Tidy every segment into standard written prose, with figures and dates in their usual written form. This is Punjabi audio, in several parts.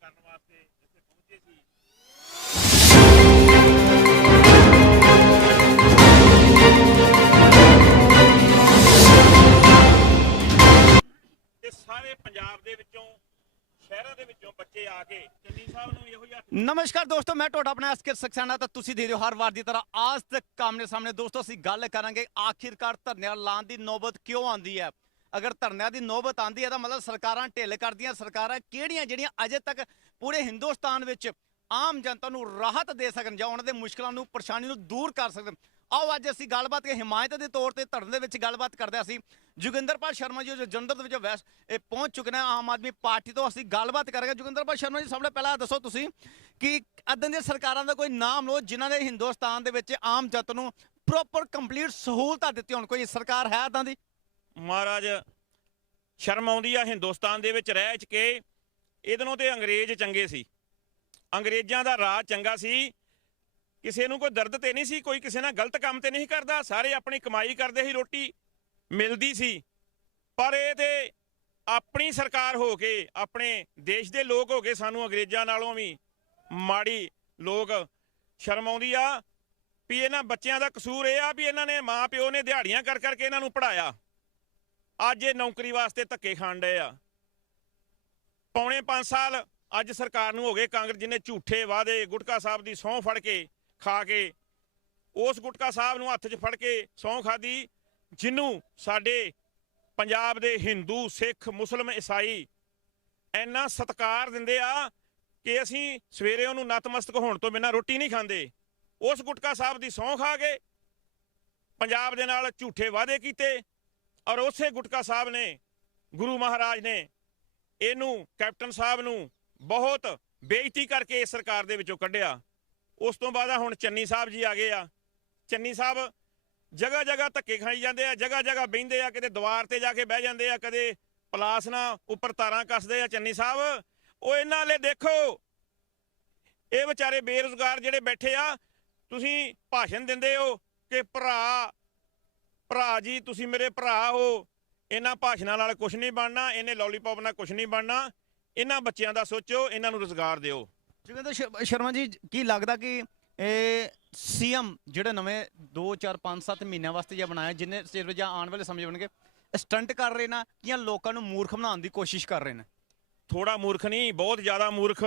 ਕਰਨ ਵਾਸਤੇ ਇੱਥੇ ਪਹੁੰਚੇ ਸੀ। ਤੇ ਸਾਰੇ ਪੰਜਾਬ ਦੇ ਵਿੱਚੋਂ ਸ਼ਹਿਰਾਂ ਦੇ ਵਿੱਚੋਂ ਬੱਚੇ ਆ ਕੇ ਚੰਨੀ ਸਾਹਿਬ ਨੂੰ ਇਹੋ ਜਿਹਾ। नमस्कार दोस्तों, मैं ਤੁਹਾਡਾ ਆਪਣਾ ਐਸਕੇ ਸਕਸੈਨਾ ਤਾਂ ਤੁਸੀਂ ਦੇ ਦਿਓ ਹਰ ਵਾਰ ਦੀ ਤਰ੍ਹਾਂ ਆਜ ਤੱਕ ਆਮਨੇ ਸਾਹਮਣੇ। ਦੋਸਤੋ ਅਸੀਂ ਗੱਲ ਕਰਾਂਗੇ ਆਖਿਰਕਾਰ ਧਰਨਿਆਂ ਲਾਉਣ ਦੀ ਨੌਬਤ ਕਿਉਂ ਆਉਂਦੀ ਹੈ। ਅਗਰ ਧਰਨਿਆਂ ਦੀ ਨੌਬਤ ਆਉਂਦੀ ਹੈ ਤਾਂ ਮਤਲਬ ਸਰਕਾਰਾਂ ਢਿੱਲ ਕਰਦੀਆਂ। ਸਰਕਾਰਾਂ ਕਿਹੜੀਆਂ ਜਿਹੜੀਆਂ ਅਜੇ ਤੱਕ ਪੂਰੇ ਹਿੰਦੁਸਤਾਨ ਵਿੱਚ ਆਮ ਜਨਤਾ ਨੂੰ ਰਾਹਤ ਦੇ ਸਕਣ ਜਾਂ ਉਹਨਾਂ ਦੇ ਮੁਸ਼ਕਲਾਂ ਨੂੰ ਪਰੇਸ਼ਾਨੀ ਨੂੰ ਦੂਰ ਕਰ ਸਕਣ। ਆਓ ਅੱਜ ਅਸੀਂ ਗੱਲਬਾਤ ਕੇ ਹਿਮਾਇਤ ਦੇ ਤੌਰ ਤੇ ਧਰਨੇ ਦੇ ਵਿੱਚ ਗੱਲਬਾਤ ਕਰਦੇ ਅਸੀਂ ਜੋਗਿੰਦਰਪਾਲ ਸ਼ਰਮਾ ਜੀ ਜੋ ਜਲੰਧਰ ਦੇ ਵਿੱਚ ਇਹ ਪਹੁੰਚ ਚੁੱਕੇ ਨੇ ਆਮ ਆਦਮੀ ਪਾਰਟੀ ਤੋਂ। ਅਸੀਂ ਗੱਲਬਾਤ ਕਰਾਂਗੇ। ਜੋਗਿੰਦਰਪਾਲ ਸ਼ਰਮਾ ਜੀ, ਸਭ ਤੋਂ ਪਹਿਲਾਂ ਦੱਸੋ ਤੁਸੀਂ ਕਿ ਇੱਦਾਂ ਦੀਆਂ ਸਰਕਾਰਾਂ ਦਾ ਕੋਈ ਨਾਮ ਲਓ ਜਿਨ੍ਹਾਂ ਨੇ ਹਿੰਦੁਸਤਾਨ ਦੇ ਵਿੱਚ ਆਮ ਜਨਤਾ ਨੂੰ ਪ੍ਰੋਪਰ ਕੰਪਲੀਟ ਸਹੂਲਤਾਂ ਦਿੱਤੀਆਂ ਹੋਣ। ਕੋਈ ਸਰਕਾਰ ਹੈ ਇੱਦਾਂ ਦੀ? ਮਹਾਰਾਜ ਸ਼ਰਮ ਆਉਂਦੀ ਆ ਹਿੰਦੁਸਤਾਨ ਦੇ ਵਿੱਚ ਰਹਿ ਚ ਕੇ। ਇਹਦੋਂ ਤੇ ਅੰਗਰੇਜ਼ ਚੰਗੇ ਸੀ, ਅੰਗਰੇਜ਼ਾਂ ਦਾ ਰਾਜ ਚੰਗਾ ਸੀ। ਕਿਸੇ ਨੂੰ ਕੋਈ ਦਰਦ ਤੇ ਨਹੀਂ ਸੀ, ਕੋਈ ਕਿਸੇ ਨਾਲ ਗਲਤ ਕੰਮ ਤੇ ਨਹੀਂ ਕਰਦਾ, ਸਾਰੇ ਆਪਣੀ ਕਮਾਈ ਕਰਦੇ ਸੀ, ਰੋਟੀ ਮਿਲਦੀ ਸੀ। ਪਰ ਇਹ ਤੇ ਆਪਣੀ ਸਰਕਾਰ ਹੋ ਕੇ, ਆਪਣੇ ਦੇਸ਼ ਦੇ ਲੋਕ ਹੋ ਕੇ ਸਾਨੂੰ ਅੰਗਰੇਜ਼ਾਂ ਨਾਲੋਂ ਵੀ ਮਾੜੀ ਲੋਕ ਸ਼ਰਮ ਆਉਂਦੀ ਆ ਵੀ ਇਹਨਾਂ ਬੱਚਿਆਂ ਦਾ ਕਸੂਰ ਇਹ ਆ ਵੀ ਇਹਨਾਂ ਨੇ ਮਾਂ ਪਿਓ ਨੇ ਦਿਹਾੜੀਆਂ ਕਰ ਕਰਕੇ ਇਹਨਾਂ ਨੂੰ ਪੜ੍ਹਾਇਆ। ਅੱਜ ਇਹ ਨੌਕਰੀ ਵਾਸਤੇ ਧੱਕੇ ਖਾਣ ਡਏ ਆ। ਪੌਣੇ 5 ਸਾਲ ਅੱਜ ਸਰਕਾਰ ਨੂੰ ਹੋ ਗਏ ਕਾਂਗਰਸ ਜਿਹਨੇ ਝੂਠੇ ਵਾਅਦੇ ਗੁਟਕਾ ਸਾਹਿਬ ਦੀ ਸਹੁੰ ਫੜ ਕੇ ਖਾ ਕੇ, ਉਸ ਗੁਟਕਾ ਸਾਹਿਬ ਨੂੰ ਹੱਥ 'ਚ ਫੜ ਕੇ ਸਹੁੰ ਖਾਦੀ ਜਿਹਨੂੰ ਸਾਡੇ ਪੰਜਾਬ ਦੇ ਹਿੰਦੂ ਸਿੱਖ ਮੁਸਲਿਮ ਈਸਾਈ ਇੰਨਾ ਸਤਿਕਾਰ ਦਿੰਦੇ ਆ ਕਿ ਅਸੀਂ ਸਵੇਰੇ ਉਹਨੂੰ ਨਤਮਸਤਕ ਹੋਣ ਤੋਂ ਬਿਨਾਂ ਰੋਟੀ ਨਹੀਂ ਖਾਂਦੇ। ਉਸ ਗੁਟਕਾ ਸਾਹਿਬ ਦੀ ਸਹੁੰ ਖਾ ਕੇ ਪੰਜਾਬ ਦੇ ਨਾਲ ਝੂਠੇ ਵਾਅਦੇ ਕੀਤੇ ਔਰ ਉਸੇ ਗੁਟਕਾ ਸਾਹਿਬ ਨੇ, ਗੁਰੂ ਮਹਾਰਾਜ ਨੇ ਇਹਨੂੰ, ਕੈਪਟਨ ਸਾਹਿਬ ਨੂੰ ਬਹੁਤ ਬੇਇੱਜ਼ਤੀ ਕਰਕੇ ਇਸ ਸਰਕਾਰ ਦੇ ਵਿੱਚੋਂ ਕੱਢਿਆ। ਉਸ ਤੋਂ ਬਾਅਦ ਹੁਣ ਚੰਨੀ ਸਾਹਿਬ ਜੀ ਆ ਗਏ ਆ। ਚੰਨੀ ਸਾਹਿਬ ਜਗ੍ਹਾ ਜਗ੍ਹਾ ਧੱਕੇ ਖਾਈ ਜਾਂਦੇ ਆ, ਜਗ੍ਹਾ ਜਗ੍ਹਾ ਬਹਿੰਦੇ ਆ, ਕਿਤੇ ਦੀਵਾਰ ਤੇ ਜਾ ਕੇ ਬਹਿ ਜਾਂਦੇ ਆ, ਕਦੇ ਪਲਾਸਨਾ ਉੱਪਰ ਤਾਰਾਂ ਕੱਸਦੇ ਆ। ਚੰਨੀ ਸਾਹਿਬ ਉਹ ਇਹਨਾਂ ਵਾਲੇ ਦੇਖੋ, ਇਹ ਵਿਚਾਰੇ ਬੇਰੁਜ਼ਗਾਰ ਜਿਹੜੇ ਬੈਠੇ ਆ। ਤੁਸੀਂ ਭਾਸ਼ਣ ਦਿੰਦੇ ਹੋ ਕਿ ਭਰਾ ਜੀ ਤੁਸੀਂ ਮੇਰੇ ਭਰਾ ਹੋ। ਇਹਨਾਂ ਭਾਸ਼ਣਾਂ ਨਾਲ ਕੁਛ ਨਹੀਂ ਬਣਨਾ, ਇਹਨੇ ਲੋਲੀਪੌਪ ਨਾਲ ਕੁਛ ਨਹੀਂ ਬਣਨਾ। ਇਹਨਾਂ ਬੱਚਿਆਂ ਦਾ ਸੋਚੋ, ਇਹਨਾਂ ਨੂੰ ਰੁਜ਼ਗਾਰ ਦਿਓ। ਜੋਗਿੰਦਰ ਸ਼ਰਮਾ ਜੀ, ਕੀ ਲੱਗਦਾ ਕਿ ਇਹ ਸੀਐਮ ਜਿਹੜੇ ਨਵੇਂ 2 4 5 7 ਮਹੀਨਿਆਂ ਵਾਸਤੇ ਜਾਂ ਬਣਾਇਆ, ਜਿੰਨੇ ਚਿਰ ਜਾਂ ਆਉਣ ਵਾਲੇ ਸਮੇਂ ਬਣਨਗੇ, ਸਟੰਟ ਕਰ ਰਹੇ ਨਾ ਜਾਂ ਲੋਕਾਂ ਨੂੰ ਮੂਰਖ ਬਣਾਉਣ ਦੀ ਕੋਸ਼ਿਸ਼ ਕਰ ਰਹੇ ਨੇ? ਥੋੜਾ ਮੂਰਖ ਨਹੀਂ, ਬਹੁਤ ਜ਼ਿਆਦਾ ਮੂਰਖ।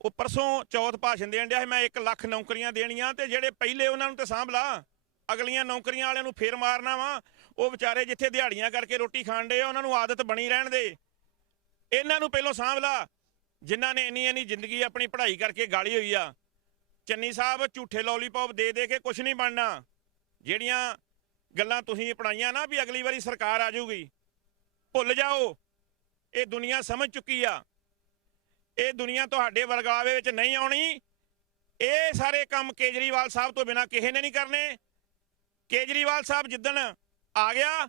ਉਹ ਪਰਸੋਂ ਚੌਥ ਭਾਸ਼ਣ ਦੇਣ ਡਿਆ ਸੀ, ਮੈਂ 1 ਲੱਖ ਨੌਕਰੀਆਂ ਦੇਣੀਆਂ ਤੇ ਜਿਹੜੇ ਪਹਿਲੇ ਉਹਨਾਂ ਨੂੰ ਤੇ ਸਾਂਭ ਲਾ, ਅਗਲੀਆਂ ਨੌਕਰੀਆਂ ਵਾਲਿਆਂ ਨੂੰ ਫੇਰ ਮਾਰਨਾ ਵਾ। ਉਹ ਵਿਚਾਰੇ ਜਿੱਥੇ ਦਿਹਾੜੀਆਂ ਕਰਕੇ ਰੋਟੀ ਖਾਣ ਡੇ ਆ, ਉਹਨਾਂ ਨੂੰ ਆਦਤ ਬਣੀ ਰਹਿਣ ਦੇ। ਇਹਨਾਂ ਨੂੰ ਪਹਿਲੋਂ ਸਾਂਭ ਲਾ ਜਿਨ੍ਹਾਂ ਨੇ ਇੰਨੀ ਜ਼ਿੰਦਗੀ ਆਪਣੀ ਪੜ੍ਹਾਈ ਕਰਕੇ ਗਾਲੀ ਹੋਈ ਆ। ਚੰਨੀ ਸਾਹਿਬ ਝੂਠੇ ਲੋਲੀਪੌਪ ਦੇ ਦੇ ਕੇ ਕੁਛ ਨਹੀਂ ਬਣਨਾ। ਜਿਹੜੀਆਂ ਗੱਲਾਂ ਤੁਸੀਂ ਅਪਣਾਈਆਂ ਨਾ ਵੀ ਅਗਲੀ ਵਾਰੀ ਸਰਕਾਰ ਆ ਜਾਊਗੀ, ਭੁੱਲ ਜਾਓ। ਇਹ ਦੁਨੀਆ ਸਮਝ ਚੁੱਕੀ ਆ। ਇਹ ਦੁਨੀਆ ਤੁਹਾਡੇ ਵਰਗਾਵੇ ਵਿੱਚ ਨਹੀਂ ਆਉਣੀ। ਇਹ ਸਾਰੇ ਕੰਮ ਕੇਜਰੀਵਾਲ ਸਾਹਿਬ ਤੋਂ ਬਿਨਾਂ ਕਿਸੇ ਨੇ ਨਹੀਂ ਕਰਨੇ। ਕੇਜਰੀਵਾਲ ਸਾਹਿਬ ਜਿੱਦਣ ਆ ਗਿਆ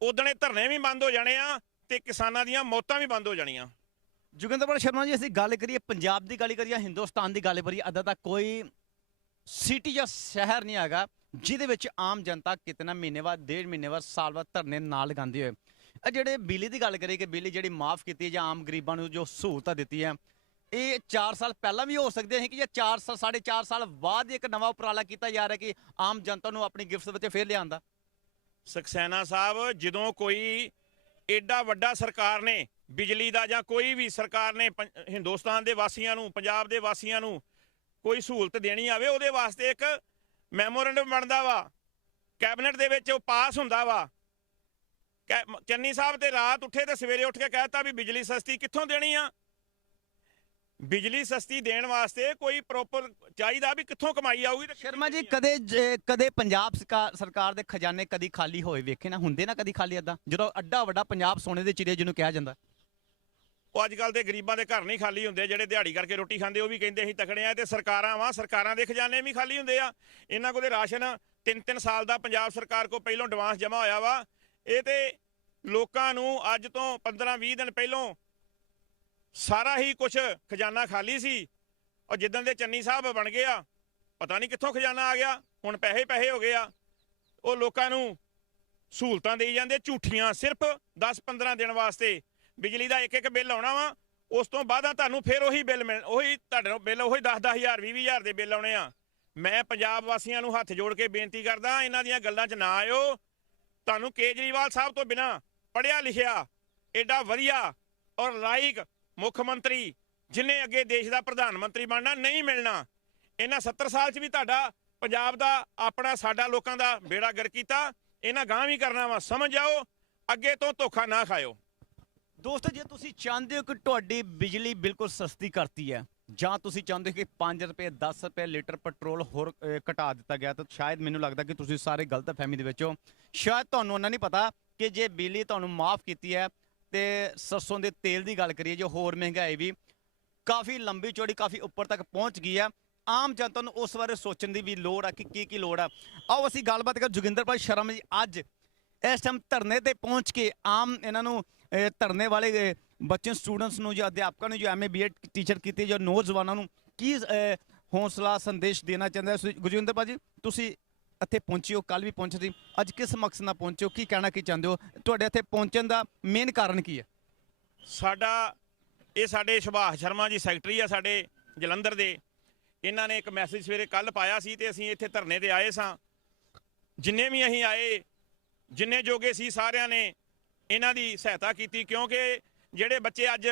ਉਦਣ ਇਹ ਧਰਨੇ ਵੀ ਬੰਦ ਹੋ ਜਾਣੇ ਆ ਤੇ ਕਿਸਾਨਾਂ ਦੀਆਂ ਮੌਤਾਂ ਵੀ ਬੰਦ ਹੋ ਜਾਣੀਆਂ। ਜੋਗਿੰਦਰਪਾਲ ਸ਼ਰਮਾ ਜੀ, ਅਸੀਂ ਗੱਲ ਕਰੀਏ ਪੰਜਾਬ ਦੀ, ਗੱਲ ਕਰੀਏ ਹਿੰਦੁਸਤਾਨ ਦੀ ਗੱਲ ਕਰੀਏ, ਅੱਦਾ ਤੱਕ ਕੋਈ ਸਿਟੀ ਜਾਂ ਸ਼ਹਿਰ ਨਹੀਂ ਹੈਗਾ ਜਿਹਦੇ ਵਿੱਚ ਆਮ ਜਨਤਾ ਕਿਤਨਾ ਮਹੀਨੇ ਬਾਅਦ, 1.5 ਮਹੀਨੇ ਬਾਅਦ, ਸਾਲ ਬਾਅਦ ਧਰਨੇ ਨਾਲ ਲਗਾਉਂਦੇ ਹੋਏ। ਇਹ ਜਿਹੜੇ ਬਿਜਲੀ ਦੀ ਗੱਲ ਕਰੀਏ ਕਿ ਬਿਜਲੀ ਜਿਹੜੀ ਮਾਫ ਕੀਤੀ ਹੈ ਜਾਂ ਆਮ ਗਰੀਬਾਂ ਨੂੰ ਜੋ ਸਹੂਲਤਾਂ ਦਿੱਤੀ ਹੈ, ਇਹ 4 ਸਾਲ ਪਹਿਲਾਂ ਵੀ ਹੋ ਸਕਦੇ ਸੀ ਕਿ ਜਾਂ 4 ਸਾਲ 4.5 ਸਾਲ ਬਾਅਦ ਇੱਕ ਨਵਾਂ ਉਪਰਾਲਾ ਕੀਤਾ ਜਾ ਰਿਹਾ ਕਿ ਆਮ ਜਨਤਾ ਨੂੰ ਆਪਣੀ ਗਿਫਟ ਵਿੱਚ ਫੇਰ ਲਿਆਂਦਾ? ਸਕਸੈਨਾ ਸਾਹਿਬ, ਜਦੋਂ ਕੋਈ ਏਡਾ ਵੱਡਾ ਸਰਕਾਰ ਨੇ ਬਿਜਲੀ ਦਾ ਜਾਂ ਕੋਈ ਵੀ ਸਰਕਾਰ ਨੇ ਹਿੰਦੁਸਤਾਨ ਦੇ ਵਾਸੀਆਂ ਨੂੰ, ਪੰਜਾਬ ਦੇ ਵਾਸੀਆਂ ਨੂੰ ਕੋਈ ਸਹੂਲਤ ਦੇਣੀ ਆਵੇ, ਉਹਦੇ ਵਾਸਤੇ ਇੱਕ ਮੈਮੋਰੈਂਡਮ ਬਣਦਾ ਵਾ, ਕੈਬਨਿਟ ਦੇ ਵਿੱਚ ਉਹ ਪਾਸ ਹੁੰਦਾ ਵਾ। ਚੰਨੀ ਸਾਹਿਬ ਤੇ ਰਾਤ ਉੱਠੇ ਤੇ ਸਵੇਰੇ ਉੱਠ ਕੇ ਕਹਿਤਾ ਵੀ ਬਿਜਲੀ ਸਸਤੀ ਕਿੱਥੋਂ ਦੇਣੀ ਆ। ਬਿਜਲੀ ਸਸਤੀ ਦੇਣ ਵਾਸਤੇ ਕੋਈ ਪ੍ਰੋਪਰ ਚਾਹੀਦਾ ਵੀ ਕਿੱਥੋਂ ਕਮਾਈ ਆਊਗੀ। ਸ਼ਰਮਾ ਜੀ, ਕਦੇ ਪੰਜਾਬ ਸਰਕਾਰ ਦੇ ਖਜ਼ਾਨੇ ਕਦੀ ਖਾਲੀ ਹੋਏ ਵੇਖੇ ਨਾ? ਹੁੰਦੇ ਨਾ ਕਦੀ ਖਾਲੀ ਏਦਾਂ, ਜਦੋਂ ਅੱਡਾ ਵੱਡਾ ਪੰਜਾਬ ਸੋਨੇ ਦੇ ਚਿੜੇ ਜਿਹਨੂੰ ਕਿਹਾ ਜਾਂਦਾ? ਉਹ ਅੱਜ ਕੱਲ੍ਹ ਤੇ ਗਰੀਬਾਂ ਦੇ ਘਰ ਨਹੀਂ ਖਾਲੀ ਹੁੰਦੇ। ਜਿਹੜੇ ਦਿਹਾੜੀ ਕਰਕੇ ਰੋਟੀ ਖਾਂਦੇ ਉਹ ਵੀ ਕਹਿੰਦੇ ਅਸੀਂ ਤਕੜੇ ਆ। ਤੇ ਸਰਕਾਰਾਂ ਵਾ, ਸਰਕਾਰਾਂ ਦੇ ਖਜ਼ਾਨੇ ਵੀ ਖਾਲੀ ਹੁੰਦੇ ਆ। ਇਹਨਾਂ ਕੋਲ ਰਾਸ਼ਨ 3-3 ਸਾਲ ਦਾ ਪੰਜਾਬ ਸਰਕਾਰ ਕੋਲ ਪਹਿਲੋਂ ਐਡਵਾਂਸ ਜਮ੍ਹਾਂ ਹੋਇਆ ਵਾ। ਇਹ ਤੇ ਲੋਕਾਂ ਨੂੰ ਅੱਜ ਤੋਂ 15-20 ਦਿਨ ਪਹਿਲੋਂ ਸਾਰਾ ਹੀ ਕੁਛ ਖਜ਼ਾਨਾ ਖਾਲੀ ਸੀ। ਔਰ ਜਿੱਦਣ ਦੇ ਚੰਨੀ ਸਾਹਿਬ ਬਣ ਗਏ ਆ, ਪਤਾ ਨਹੀਂ ਕਿੱਥੋਂ ਖਜ਼ਾਨਾ ਆ ਗਿਆ। ਹੁਣ ਪੈਸੇ ਹੋ ਗਏ ਆ। ਉਹ ਲੋਕਾਂ ਨੂੰ ਸਹੂਲਤਾਂ ਦੇਈ ਜਾਂਦੇ ਝੂਠੀਆਂ, ਸਿਰਫ 10-15 ਦਿਨ ਵਾਸਤੇ ਬਿਜਲੀ ਦਾ ਇੱਕ ਬਿੱਲ ਆਉਣਾ ਵਾ। ਉਸ ਤੋਂ ਬਾਅਦ ਤੁਹਾਨੂੰ ਫਿਰ ਉਹੀ ਬਿੱਲ ਉਹੀ ਤੁਹਾਡੇ ਬਿੱਲ ਉਹੀ 10-10 ਹਜ਼ਾਰ 20-20 ਹਜ਼ਾਰ ਦੇ ਬਿੱਲ ਆਉਣੇ ਆ। ਮੈਂ ਪੰਜਾਬ ਵਾਸੀਆਂ ਨੂੰ ਹੱਥ ਜੋੜ ਕੇ ਬੇਨਤੀ ਕਰਦਾ, ਇਹਨਾਂ ਦੀਆਂ ਗੱਲਾਂ 'ਚ ਨਾ ਆਇਓ। ਤੁਹਾਨੂੰ ਕੇਜਰੀਵਾਲ ਸਾਹਿਬ ਤੋਂ ਬਿਨਾਂ ਪੜ੍ਹਿਆ ਲਿਖਿਆ ਐਡਾ ਵਧੀਆ ਔਰ ਲਾਇਕ ਮੁੱਖ ਮੰਤਰੀ ਜਿਨੇ ਅੱਗੇ ਦੇਸ਼ ਦਾ ਪ੍ਰਧਾਨ ਮੰਤਰੀ ਬਣਨਾ ਨਹੀਂ ਮਿਲਣਾ। ਇਹਨਾਂ 70 ਸਾਲ 'ਚ ਵੀ ਤੁਹਾਡਾ ਪੰਜਾਬ ਦਾ ਆਪਣਾ ਸਾਡਾ ਲੋਕਾਂ ਦਾ ਬੇੜਾ ਗਰ ਕੀਤਾ, ਇਹਨਾਂ ਗਾਂ ਵੀ ਕਰਨਾ ਵਾ। ਸਮਝ ਜਾਓ, ਅੱਗੇ ਤੋਂ ਧੋਖਾ ਨਾ ਖਾਇਓ। ਦੋਸਤੋ, ਜੇ ਤੁਸੀਂ ਚਾਹੁੰਦੇ ਹੋ ਕਿ ਤੁਹਾਡੀ ਬਿਜਲੀ ਬਿਲਕੁਲ ਸਸਤੀ ਕਰਤੀ ਹੈ, ਜਾਂ ਤੁਸੀਂ ਚਾਹੁੰਦੇ ਹੋ ਕਿ 5 ਰੁਪਏ 10 ਰੁਪਏ ਲੀਟਰ ਪੈਟਰੋਲ ਹੋਰ ਘਟਾ ਦਿੱਤਾ ਗਿਆ, ਤਾਂ ਸ਼ਾਇਦ ਮੈਨੂੰ ਲੱਗਦਾ ਕਿ ਤੁਸੀਂ ਸਾਰੇ ਗਲਤਫਹਿਮੀ ਦੇ ਵਿੱਚ ਹੋ। ਸ਼ਾਇਦ ਤੁਹਾਨੂੰ ਉਹਨਾਂ ਨਹੀਂ ਪਤਾ ਕਿ ਜੇ ਬਿਜਲੀ ਤੁਹਾਨੂੰ ਮਾਫ ਕੀਤੀ ਹੈ ਤੇ ਸਰਸੋਂ ਦੇ ਤੇਲ ਦੀ ਗੱਲ ਕਰੀਏ, ਜੋ ਹੋਰ ਮਹਿੰਗਾਈ ਵੀ ਕਾਫੀ ਲੰਬੀ ਚੌੜੀ ਕਾਫੀ ਉੱਪਰ ਤੱਕ ਪਹੁੰਚ ਗਈ ਹੈ। ਆਮ ਜਨਤਾ ਨੂੰ ਉਸ ਬਾਰੇ ਸੋਚਣ ਦੀ ਵੀ ਲੋੜ ਆ ਕਿ ਕੀ ਲੋੜ ਆ। ਆਓ ਅਸੀਂ ਗੱਲਬਾਤ ਕਰ ਜੋਗਿੰਦਰਪਾਲ ਸ਼ਰਮਾ ਜੀ ਅੱਜ ਇਸ ਟਾਈਮ ਧਰਨੇ ਤੇ ਪਹੁੰਚ ਕੇ ਆਮ ਇਹਨਾਂ ਨੂੰ ਧਰਨੇ ਵਾਲੇ ਬੱਚੇ ਸਟੂਡੈਂਟਸ ਨੂੰ ਜਾਂ ਅਧਿਆਪਕਾਂ ਨੂੰ, ਜੋ ਐਮਏ ਬੀਐਡ ਟੀਚਰ ਕੀਤੇ, ਜੋ ਨੌਜਵਾਨਾਂ ਨੂੰ ਕੀ ਹੌਸਲਾ ਸੰਦੇਸ਼ ਦੇਣਾ ਚਾਹੁੰਦਾ ਗੁਰਜਿੰਦਰਪਾਲ ਜੀ? ਤੁਸੀਂ ਇੱਥੇ ਪਹੁੰਚੇ ਹੋ, ਕੱਲ ਵੀ ਪਹੁੰਚੇ ਸੀ, ਅੱਜ ਕਿਸ ਮਕਸਦ ਨਾਲ ਪਹੁੰਚੇ ਹੋ, ਕੀ ਕਹਿਣਾ ਕੀ ਚਾਹੁੰਦੇ ਹੋ? ਤੁਹਾਡੇ ਇੱਥੇ ਪਹੁੰਚਣ ਦਾ ਮੇਨ ਕਾਰਨ ਕੀ ਹੈ? ਸਾਡੇ ਸੁਭਾਸ਼ ਸ਼ਰਮਾ ਜੀ ਸੈਕਟਰੀ ਆ ਸਾਡੇ ਜਲੰਧਰ ਦੇ, ਇਹਨਾਂ ਨੇ ਇੱਕ ਮੈਸੇਜ ਸਵੇਰੇ ਕੱਲ ਪਾਇਆ ਸੀ ਤੇ ਅਸੀਂ ਇੱਥੇ ਧਰਨੇ ਤੇ ਆਏ ਸਾਂ। ਜਿੰਨੇ ਵੀ ਅਸੀਂ ਆਏ, ਜਿੰਨੇ ਜੋਗੇ ਸੀ, ਸਾਰਿਆਂ ਨੇ ਇਹਨਾਂ ਦੀ ਸਹਾਇਤਾ ਕੀਤੀ, ਕਿਉਂਕਿ ਜਿਹੜੇ ਬੱਚੇ ਅੱਜ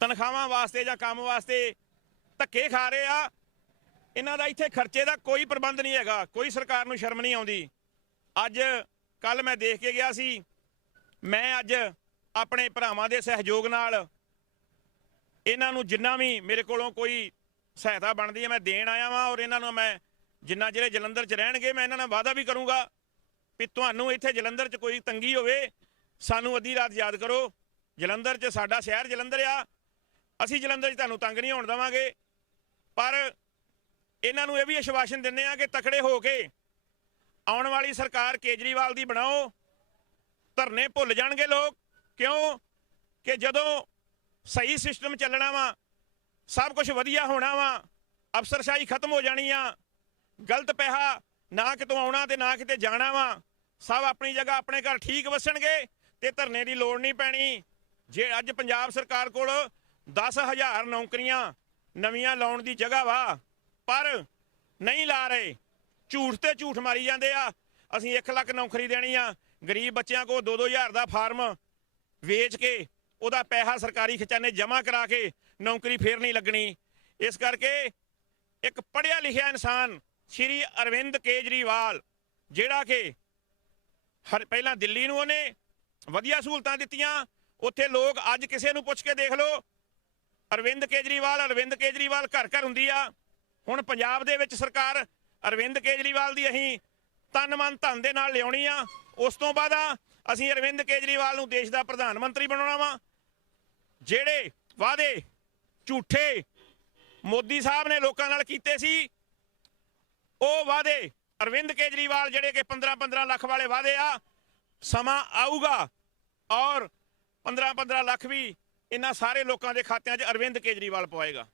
ਤਨਖਾਹਾਂ ਵਾਸਤੇ ਜਾਂ ਕੰਮ ਵਾਸਤੇ ਧੱਕੇ ਖਾ ਰਹੇ ਆ, ਇਹਨਾਂ ਦਾ ਇੱਥੇ ਖਰਚੇ ਦਾ ਕੋਈ ਪ੍ਰਬੰਧ ਨਹੀਂ ਹੈਗਾ। ਕੋਈ ਸਰਕਾਰ ਨੂੰ ਸ਼ਰਮ ਨਹੀਂ ਆਉਂਦੀ। ਅੱਜ ਕੱਲ ਮੈਂ ਦੇਖ ਕੇ ਗਿਆ ਸੀ, ਮੈਂ ਅੱਜ ਆਪਣੇ ਭਰਾਵਾਂ ਦੇ ਸਹਿਯੋਗ ਨਾਲ ਇਹਨਾਂ ਨੂੰ ਜਿੰਨਾ ਵੀ ਮੇਰੇ ਕੋਲੋਂ ਕੋਈ ਸਹਾਇਤਾ ਬਣਦੀ ਹੈ ਮੈਂ ਦੇਣ ਆਇਆ ਵਾਂ। ਔਰ ਇਹਨਾਂ ਨੂੰ ਮੈਂ ਜਿੰਨਾ ਜਿਹੜੇ ਜਲੰਧਰ 'ਚ ਰਹਿਣਗੇ, ਮੈਂ ਇਹਨਾਂ ਨਾਲ ਵਾਅਦਾ ਵੀ ਕਰੂੰਗਾ ਵੀ ਤੁਹਾਨੂੰ ਇੱਥੇ ਜਲੰਧਰ 'ਚ ਕੋਈ ਤੰਗੀ ਹੋਵੇ, ਸਾਨੂੰ ਅੱਧੀ ਰਾਤ ਯਾਦ ਕਰੋ। ਜਲੰਧਰ 'ਚ ਸਾਡਾ ਸ਼ਹਿਰ ਜਲੰਧਰ ਆ, ਅਸੀਂ ਜਲੰਧਰ 'ਚ ਤੁਹਾਨੂੰ ਤੰਗ ਨਹੀਂ ਹੋਣ ਦੇਵਾਂਗੇ। ਪਰ ਇਹਨਾਂ ਨੂੰ ਇਹ ਵੀ ਆਸ਼ਵਾਸਨ ਦਿੰਦੇ ਆ ਕਿ ਤਕੜੇ ਹੋ ਕੇ ਆਉਣ ਵਾਲੀ ਸਰਕਾਰ ਕੇਜਰੀਵਾਲ ਦੀ ਬਣਾਓ। ਧਰਨੇ ਭੁੱਲ ਜਾਣਗੇ ਲੋਕ, ਕਿਉਂ ਕਿ ਜਦੋਂ ਸਹੀ ਸਿਸਟਮ ਚੱਲਣਾ ਵਾ, ਸਭ ਕੁਝ ਵਧੀਆ ਹੋਣਾ ਵਾ, ਅਫਸਰਸ਼ਾਹੀ ਖਤਮ ਹੋ ਜਾਣੀ ਆ, ਗਲਤ ਪੈਸਾ ਨਾ ਕਿਤੋਂ ਆਉਣਾ ਤੇ ਨਾ ਕਿਤੇ ਜਾਣਾ ਵਾ, ਸਭ ਆਪਣੀ ਜਗ੍ਹਾ ਆਪਣੇ ਘਰ ਠੀਕ ਵਸਣਗੇ ਤੇ ਧਰਨੇ ਦੀ ਲੋੜ ਨਹੀਂ ਪੈਣੀ। ਜੇ ਅੱਜ ਪੰਜਾਬ ਸਰਕਾਰ ਕੋਲ 10,000 ਨੌਕਰੀਆਂ ਨਵੀਆਂ ਲਾਉਣ ਦੀ ਜਗ੍ਹਾ ਵਾ, ਪਰ ਨਹੀਂ ਲਾ ਰਹੇ, ਝੂਠ ਤੇ ਝੂਠ ਮਾਰੀ ਜਾਂਦੇ ਆ। ਅਸੀਂ 1 ਲੱਖ ਨੌਕਰੀ ਦੇਣੀ ਆ, ਗਰੀਬ ਬੱਚਿਆਂ ਕੋਲ 2-2 ਹਜ਼ਾਰ ਦਾ ਫਾਰਮ ਵੇਚ ਕੇ ਉਹਦਾ ਪੈਸਾ ਸਰਕਾਰੀ ਖਜ਼ਾਨੇ ਜਮ੍ਹਾਂ ਕਰਾ ਕੇ ਨੌਕਰੀ ਫੇਰ ਨਹੀਂ ਲੱਗਣੀ। ਇਸ ਕਰਕੇ ਇੱਕ ਪੜ੍ਹਿਆ ਲਿਖਿਆ ਇਨਸਾਨ ਸ਼੍ਰੀ ਅਰਵਿੰਦ ਕੇਜਰੀਵਾਲ, ਜਿਹੜਾ ਕਿ ਪਹਿਲਾਂ ਦਿੱਲੀ ਨੂੰ ਉਹਨੇ ਵਧੀਆ ਸਹੂਲਤਾਂ ਦਿੱਤੀਆਂ, ਉੱਥੇ ਲੋਕ ਅੱਜ ਕਿਸੇ ਨੂੰ ਪੁੱਛ ਕੇ ਦੇਖ ਲਓ, ਅਰਵਿੰਦ ਕੇਜਰੀਵਾਲ ਘਰ ਘਰ ਹੁੰਦੀ ਆ। ਹੁਣ ਪੰਜਾਬ ਦੇ ਵਿੱਚ ਸਰਕਾਰ ਅਰਵਿੰਦ ਕੇਜਰੀਵਾਲ ਦੀ ਅਸੀਂ ਤਨ ਮਨ ਧਨ ਦੇ ਨਾਲ ਲਿਆਉਣੀ ਆ। ਉਸ ਤੋਂ ਬਾਅਦ ਅਸੀਂ ਅਰਵਿੰਦ ਕੇਜਰੀਵਾਲ ਨੂੰ ਦੇਸ਼ ਦਾ ਪ੍ਰਧਾਨ ਮੰਤਰੀ ਬਣਾਉਣਾ ਵਾ। ਜਿਹੜੇ ਵਾਅਦੇ ਝੂਠੇ ਮੋਦੀ ਸਾਹਿਬ ਨੇ ਲੋਕਾਂ ਨਾਲ ਕੀਤੇ ਸੀ, ਉਹ ਵਾਅਦੇ ਅਰਵਿੰਦ ਕੇਜਰੀਵਾਲ ਜਿਹੜੇ ਕਿ 15-15 ਲੱਖ ਵਾਲੇ ਵਾਅਦੇ ਆ, ਸਮਾਂ ਆਊਗਾ ਔਰ 15-15 ਲੱਖ ਵੀ ਇਹਨਾਂ ਸਾਰੇ ਲੋਕਾਂ ਦੇ ਖਾਤਿਆਂ 'ਚ ਅਰਵਿੰਦ ਕੇਜਰੀਵਾਲ ਪਵਾਏਗਾ।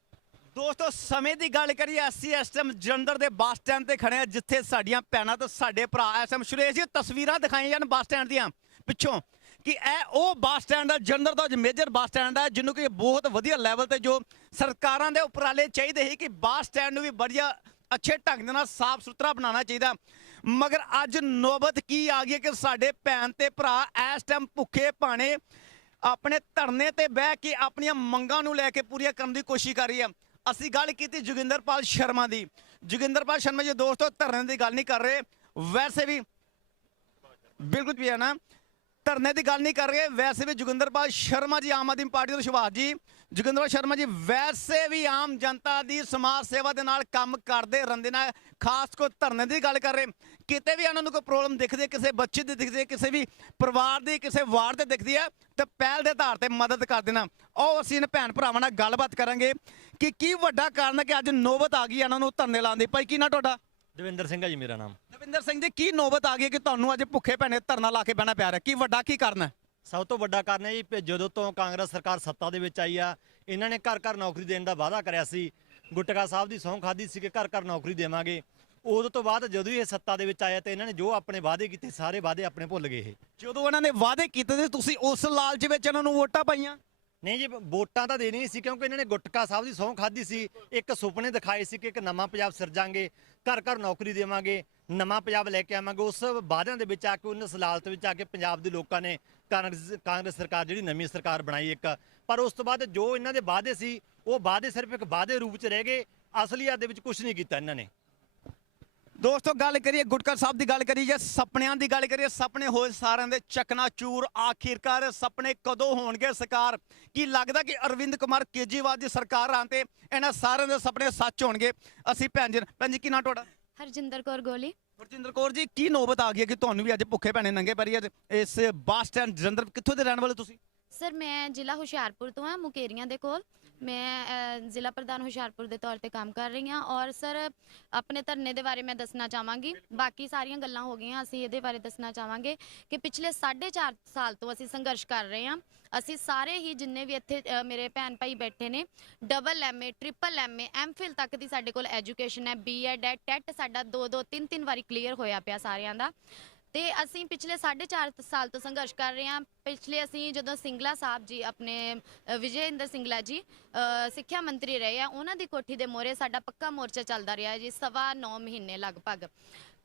ਦੋਸਤੋ, ਸਮੇਂ ਦੀ ਗੱਲ ਕਰੀਏ, ਅਸੀਂ ਇਸ ਟਾਈਮ ਜਲੰਧਰ ਦੇ ਬੱਸ ਸਟੈਂਡ ਤੇ ਖੜੇ ਆ, ਜਿੱਥੇ ਸਾਡੀਆਂ ਭੈਣਾਂ ਤੇ ਸਾਡੇ ਭਰਾ ਇਸ ਟਾਈਮ ਸੁਰੇਸ਼ ਜੀ ਤਸਵੀਰਾਂ ਦਿਖਾਈਆਂ ਜਾਣ ਬੱਸ ਸਟੈਂਡ ਦੀਆਂ ਪਿੱਛੋਂ, ਕਿ ਇਹ ਉਹ ਬੱਸ ਸਟੈਂਡ ਹੈ ਜਲੰਧਰ ਦਾ ਜੋ ਮੇਜਰ ਬੱਸ ਸਟੈਂਡ ਹੈ, ਜਿਹਨੂੰ ਕਿ ਬਹੁਤ ਵਧੀਆ ਲੈਵਲ ਤੇ ਜੋ ਸਰਕਾਰਾਂ ਦੇ ਉਪਰਾਲੇ ਚਾਹੀਦੇ ਸੀ ਕਿ ਬੱਸ ਸਟੈਂਡ ਨੂੰ ਵੀ ਵਧੀਆ ਅੱਛੇ ਢੰਗ ਦੇ ਨਾਲ ਸਾਫ਼ ਸੁਥਰਾ ਬਣਾਉਣਾ ਚਾਹੀਦਾ। ਮਗਰ ਅੱਜ ਨੌਬਤ ਕੀ ਆ ਗਈ ਕਿ ਸਾਡੇ ਭੈਣ ਤੇ ਭਰਾ ਇਸ ਟਾਈਮ ਭੁੱਖੇ ਭਾਣੇ ਆਪਣੇ ਧਰਨੇ ਤੇ ਬਹਿ ਕੇ ਆਪਣੀਆਂ ਮੰਗਾਂ ਨੂੰ ਲੈ ਕੇ ਪੂਰੀਆਂ ਕਰਨ ਦੀ ਕੋਸ਼ਿਸ਼ ਕਰ ਰਹੀ ਹੈ। ਅਸੀਂ ਗੱਲ ਕੀਤੀ ਜੋਗਿੰਦਰਪਾਲ ਸ਼ਰਮਾ ਦੀ। ਜੋਗਿੰਦਰਪਾਲ ਸ਼ਰਮਾ ਜੀ ਦੋਸਤੋ ਧਰਨੇ ਦੀ ਗੱਲ ਨਹੀਂ ਕਰ ਰਹੇ, ਵੈਸੇ ਵੀ ਬਿਲਕੁਲ ਵੀ ਹੈ ਨਾ, ਧਰਨੇ ਦੀ ਗੱਲ ਨਹੀਂ ਕਰ ਰਹੇ, ਵੈਸੇ ਵੀ ਜੋਗਿੰਦਰਪਾਲ ਸ਼ਰਮਾ ਜੀ ਆਮ ਆਦਮੀ ਪਾਰਟੀ ਦੇ ਸੁਭਾਸ਼ ਜੀ, ਜੋਗਿੰਦਰਪਾਲ ਸ਼ਰਮਾ ਜੀ ਵੈਸੇ ਵੀ ਆਮ ਜਨਤਾ ਦੀ ਸਮਾਜ ਸੇਵਾ ਦੇ ਨਾਲ ਕੰਮ ਕਰਦੇ ਰਹਿੰਦੇ ਨੇ, ਖਾਸ ਕਰ ਧਰਨੇ ਦੀ ਗੱਲ ਕਰ ਰਹੇ, ਕਿਤੇ ਵੀ ਉਹਨਾਂ ਨੂੰ ਕੋਈ ਪ੍ਰੋਬਲਮ ਦਿਖਦੀ, ਕਿਸੇ ਬੱਚੇ ਦੀ ਦਿਖਦੀ, ਕਿਸੇ ਵੀ ਪਰਿਵਾਰ ਦੀ, ਕਿਸੇ ਵਾਰਡ ਤੇ ਦਿਖਦੀ ਹੈ ਤਾਂ ਪਹਿਲ ਦੇ ਆਧਾਰ ਤੇ ਮਦਦ ਕਰ ਦੇਣਾ। ਉਹ ਅਸੀਂ ਇਹਨਾਂ ਭੈਣ ਭਰਾਵਾਂ ਨਾਲ ਗੱਲਬਾਤ ਕਰਾਂਗੇ ਕਿ ਕੀ ਵੱਡਾ ਕਾਰਨ ਹੈ ਕਿ ਅੱਜ ਨੌਬਤ ਆ ਗਈ ਇਹਨਾਂ ਨੂੰ ਧਰਨੇ ਲਾਉਣ ਦੀ। ਭਾਈ ਕੀ ਨਾ ਤੁਹਾਡਾ? ਦਵਿੰਦਰ ਸਿੰਘ ਹੈ ਜੀ ਮੇਰਾ ਨਾਮ। ਦਵਿੰਦਰ ਸਿੰਘ ਜੀ, ਕੀ ਨੌਬਤ ਆ ਗਈ ਕਿ ਤੁਹਾਨੂੰ ਅੱਜ ਭੁੱਖੇ ਭੈਣੇ ਧਰਨਾ ਲਾ ਕੇ ਬਹਿਣਾ ਪਿਆ ਰਿਹਾ? ਕੀ ਵੱਡਾ ਕੀ ਕਾਰਨ ਹੈ? ਸਭ ਤੋਂ ਵੱਡਾ ਕਾਰਨ ਹੈ ਜੀ ਜਦੋਂ ਤੋਂ ਕਾਂਗਰਸ ਸਰਕਾਰ ਸੱਤਾ ਦੇ ਵਿੱਚ ਆਈ ਆ, ਇਹਨਾਂ ਨੇ ਘਰ ਘਰ ਨੌਕਰੀ ਦੇਣ ਦਾ ਵਾਅਦਾ ਕਰਿਆ ਸੀ। ਗੁਟਕਾ ਸਾਹਿਬ ਦੀ ਸਹੁੰ ਖਾਧੀ ਸੀ ਕਿ ਘਰ ਘਰ ਨੌਕਰੀ ਦੇਵਾਂਗੇ। ਉਦੋਂ ਤੋਂ ਬਾਅਦ ਜਦੋਂ ਹੀ ਇਹ ਸੱਤਾ ਦੇ ਵਿੱਚ ਆਇਆ ਤੇ ਇਹਨਾਂ ਨੇ ਜੋ ਆਪਣੇ ਵਾਅਦੇ ਕੀਤੇ ਸਾਰੇ ਵਾਅਦੇ ਆਪਣੇ ਭੁੱਲ ਗਏ ਇਹ। ਜਦੋਂ ਉਹਨਾਂ ਨੇ ਵਾਅਦੇ ਕੀਤੇ ਸੀ ਤੁਸੀਂ ਉਸ ਲਾਲਚ ਵਿੱਚ ਇਹਨਾਂ ਨੂੰ ਵੋਟਾਂ ਪਾਈਆਂ? ਨਹੀਂ ਜੀ, ਵੋਟਾਂ ਤਾਂ ਦੇਣੀ ਸੀ ਕਿਉਂਕਿ ਇਹਨਾਂ ਨੇ ਗੁਟਕਾ ਸਾਹਿਬ ਦੀ ਸਹੁੰ ਖਾਧੀ ਸੀ, ਇੱਕ ਸੁਪਨੇ ਦਿਖਾਏ ਸੀ ਕਿ ਇੱਕ ਨਵਾਂ ਪੰਜਾਬ ਸਿਰਜਾਂਗੇ, ਘਰ ਘਰ ਨੌਕਰੀ ਦੇਵਾਂਗੇ, ਨਵਾਂ ਪੰਜਾਬ ਲੈ ਕੇ ਆਵਾਂਗੇ। ਉਸ ਵਾਅਦਿਆਂ ਦੇ ਵਿੱਚ ਆ ਕੇ ਉਹਨਾਂ ਸਲਾਲਤ ਵਿੱਚ ਆ ਕੇ ਪੰਜਾਬ ਦੇ ਲੋਕਾਂ ਨੇ ਕਾਂਗਰਸ ਸਰਕਾਰ ਜਿਹੜੀ ਨਵੀਂ ਸਰਕਾਰ ਬਣਾਈ ਇੱਕ, ਪਰ ਉਸ ਤੋਂ ਬਾਅਦ ਜੋ ਇਹਨਾਂ ਦੇ ਵਾਅਦੇ ਸੀ ਉਹ ਵਾਅਦੇ ਸਿਰਫ ਇੱਕ ਵਾਅਦੇ ਰੂਪ 'ਚ ਰਹਿ ਗਏ, ਅਸਲੀਅਤ ਦੇ ਵਿੱਚ ਕੁਝ ਨਹੀਂ ਕੀਤਾ ਇਹਨਾਂ ਨੇ। ਦੋਸਤੋ ਗੱਲ ਕਰੀਏ ਗੁਟਕਾ ਸਾਹਿਬ ਦੀ ਗੱਲ ਕਰੀਏ ਜਾਂ ਸੁਪਨਿਆਂ ਦੀ ਗੱਲ ਕਰੀਏ, ਸੁਪਨੇ ਹੋਏ ਸਾਰਿਆਂ ਦੇ ਚਕਨਾਚੂਰ। ਆਖਿਰਕਾਰ ਸੁਪਨੇ ਕਦੋਂ ਹੋਣਗੇ ਸਾਕਾਰ? ਕੀ ਲੱਗਦਾ ਕਿ ਅਰਵਿੰਦ ਕੁਮਾਰ ਕੇਜਰੀਵਾਲ ਦੀ ਸਰਕਾਰ ਆਉਣ ਤੇ ਇਹਨਾਂ ਸਾਰਿਆਂ ਦੇ ਸੁਪਨੇ ਸੱਚ ਹੋਣਗੇ? ਅਸੀਂ ਭੈਣ ਜੀ ਕੀ ਨਾਂ ਤੁਹਾਡਾ? ਹਰਜਿੰਦਰ ਕੌਰ ਗੋਲੀ। ਹਰਜਿੰਦਰ ਕੌਰ ਜੀ, ਕੀ ਨੌਬਤ ਆ ਗਈ ਹੈ ਕਿ ਤੁਹਾਨੂੰ ਵੀ ਅੱਜ ਭੁੱਖੇ ਪੈਣੇ ਨੰਗੇ ਪੈਰੀ ਇਸ ਬੱਸ ਸਟੈਂਡ ਜਲੰਧਰ? ਕਿੱਥੋਂ ਦੇ ਰਹਿਣ ਵਾਲੇ ਤੁਸੀਂ? ਸਰ ਮੈਂ ਜ਼ਿਲ੍ਹਾ ਹੁਸ਼ਿਆਰਪੁਰ ਤੋਂ ਹਾਂ, ਮੁਕੇਰੀਆਂ ਦੇ ਕੋਲ। ਮੈਂ ਜ਼ਿਲ੍ਹਾ ਪ੍ਰਧਾਨ ਹੁਸ਼ਿਆਰਪੁਰ ਦੇ ਤੌਰ ਤੇ ਕੰਮ ਕਰ ਰਹੀ ਹਾਂ। ਔਰ ਸਰ ਆਪਣੇ ਧਰਨੇ ਦੇ ਬਾਰੇ ਮੈਂ ਦੱਸਣਾ ਚਾਹਾਂਗੀ, ਬਾਕੀ ਸਾਰੀਆਂ ਗੱਲਾਂ ਹੋ ਗਈਆਂ, ਅਸੀਂ ਇਹਦੇ ਬਾਰੇ ਦੱਸਣਾ ਚਾਹਾਂਗੇ ਕਿ ਪਿਛਲੇ 4.5 ਸਾਲ ਤੋਂ ਅਸੀਂ ਸੰਘਰਸ਼ ਕਰ ਰਹੇ ਹਾਂ। ਅਸੀਂ ਸਾਰੇ ਹੀ ਜਿੰਨੇ ਵੀ ਇੱਥੇ ਮੇਰੇ ਭੈਣ ਭਾਈ ਬੈਠੇ ਨੇ, double MA, triple MA, MPhil ਤੱਕ ਦੀ ਸਾਡੇ ਕੋਲ ਐਜੂਕੇਸ਼ਨ ਹੈ। BEd ਹੈ, ਟੈਟ ਸਾਡਾ 2-2, 3-3 ਵਾਰੀ ਕਲੀਅਰ ਹੋਇਆ ਪਿਆ ਸਾਰਿਆਂ ਦਾ। ਤੇ ਅਸੀਂ ਪਿਛਲੇ 4.5 ਸਾਲ ਤੋਂ ਸੰਘਰਸ਼ ਕਰ ਰਹੇ ਹਾਂ। ਪਿਛਲੇ ਅਸੀਂ ਜਦੋਂ ਸਿੰਗਲਾ ਸਾਹਿਬ ਜੀ ਆਪਣੇ ਵਿਜੇ ਇੰਦਰ ਸਿੰਗਲਾ ਜੀ ਸਿੱਖਿਆ ਮੰਤਰੀ ਰਹੇ ਆ, ਉਹਨਾਂ ਦੀ ਕੋਠੀ ਦੇ ਮੋਹਰੇ ਸਾਡਾ ਪੱਕਾ ਮੋਰਚਾ ਚੱਲਦਾ ਰਿਹਾ ਜੀ 9.25 ਮਹੀਨੇ ਲਗਭਗ।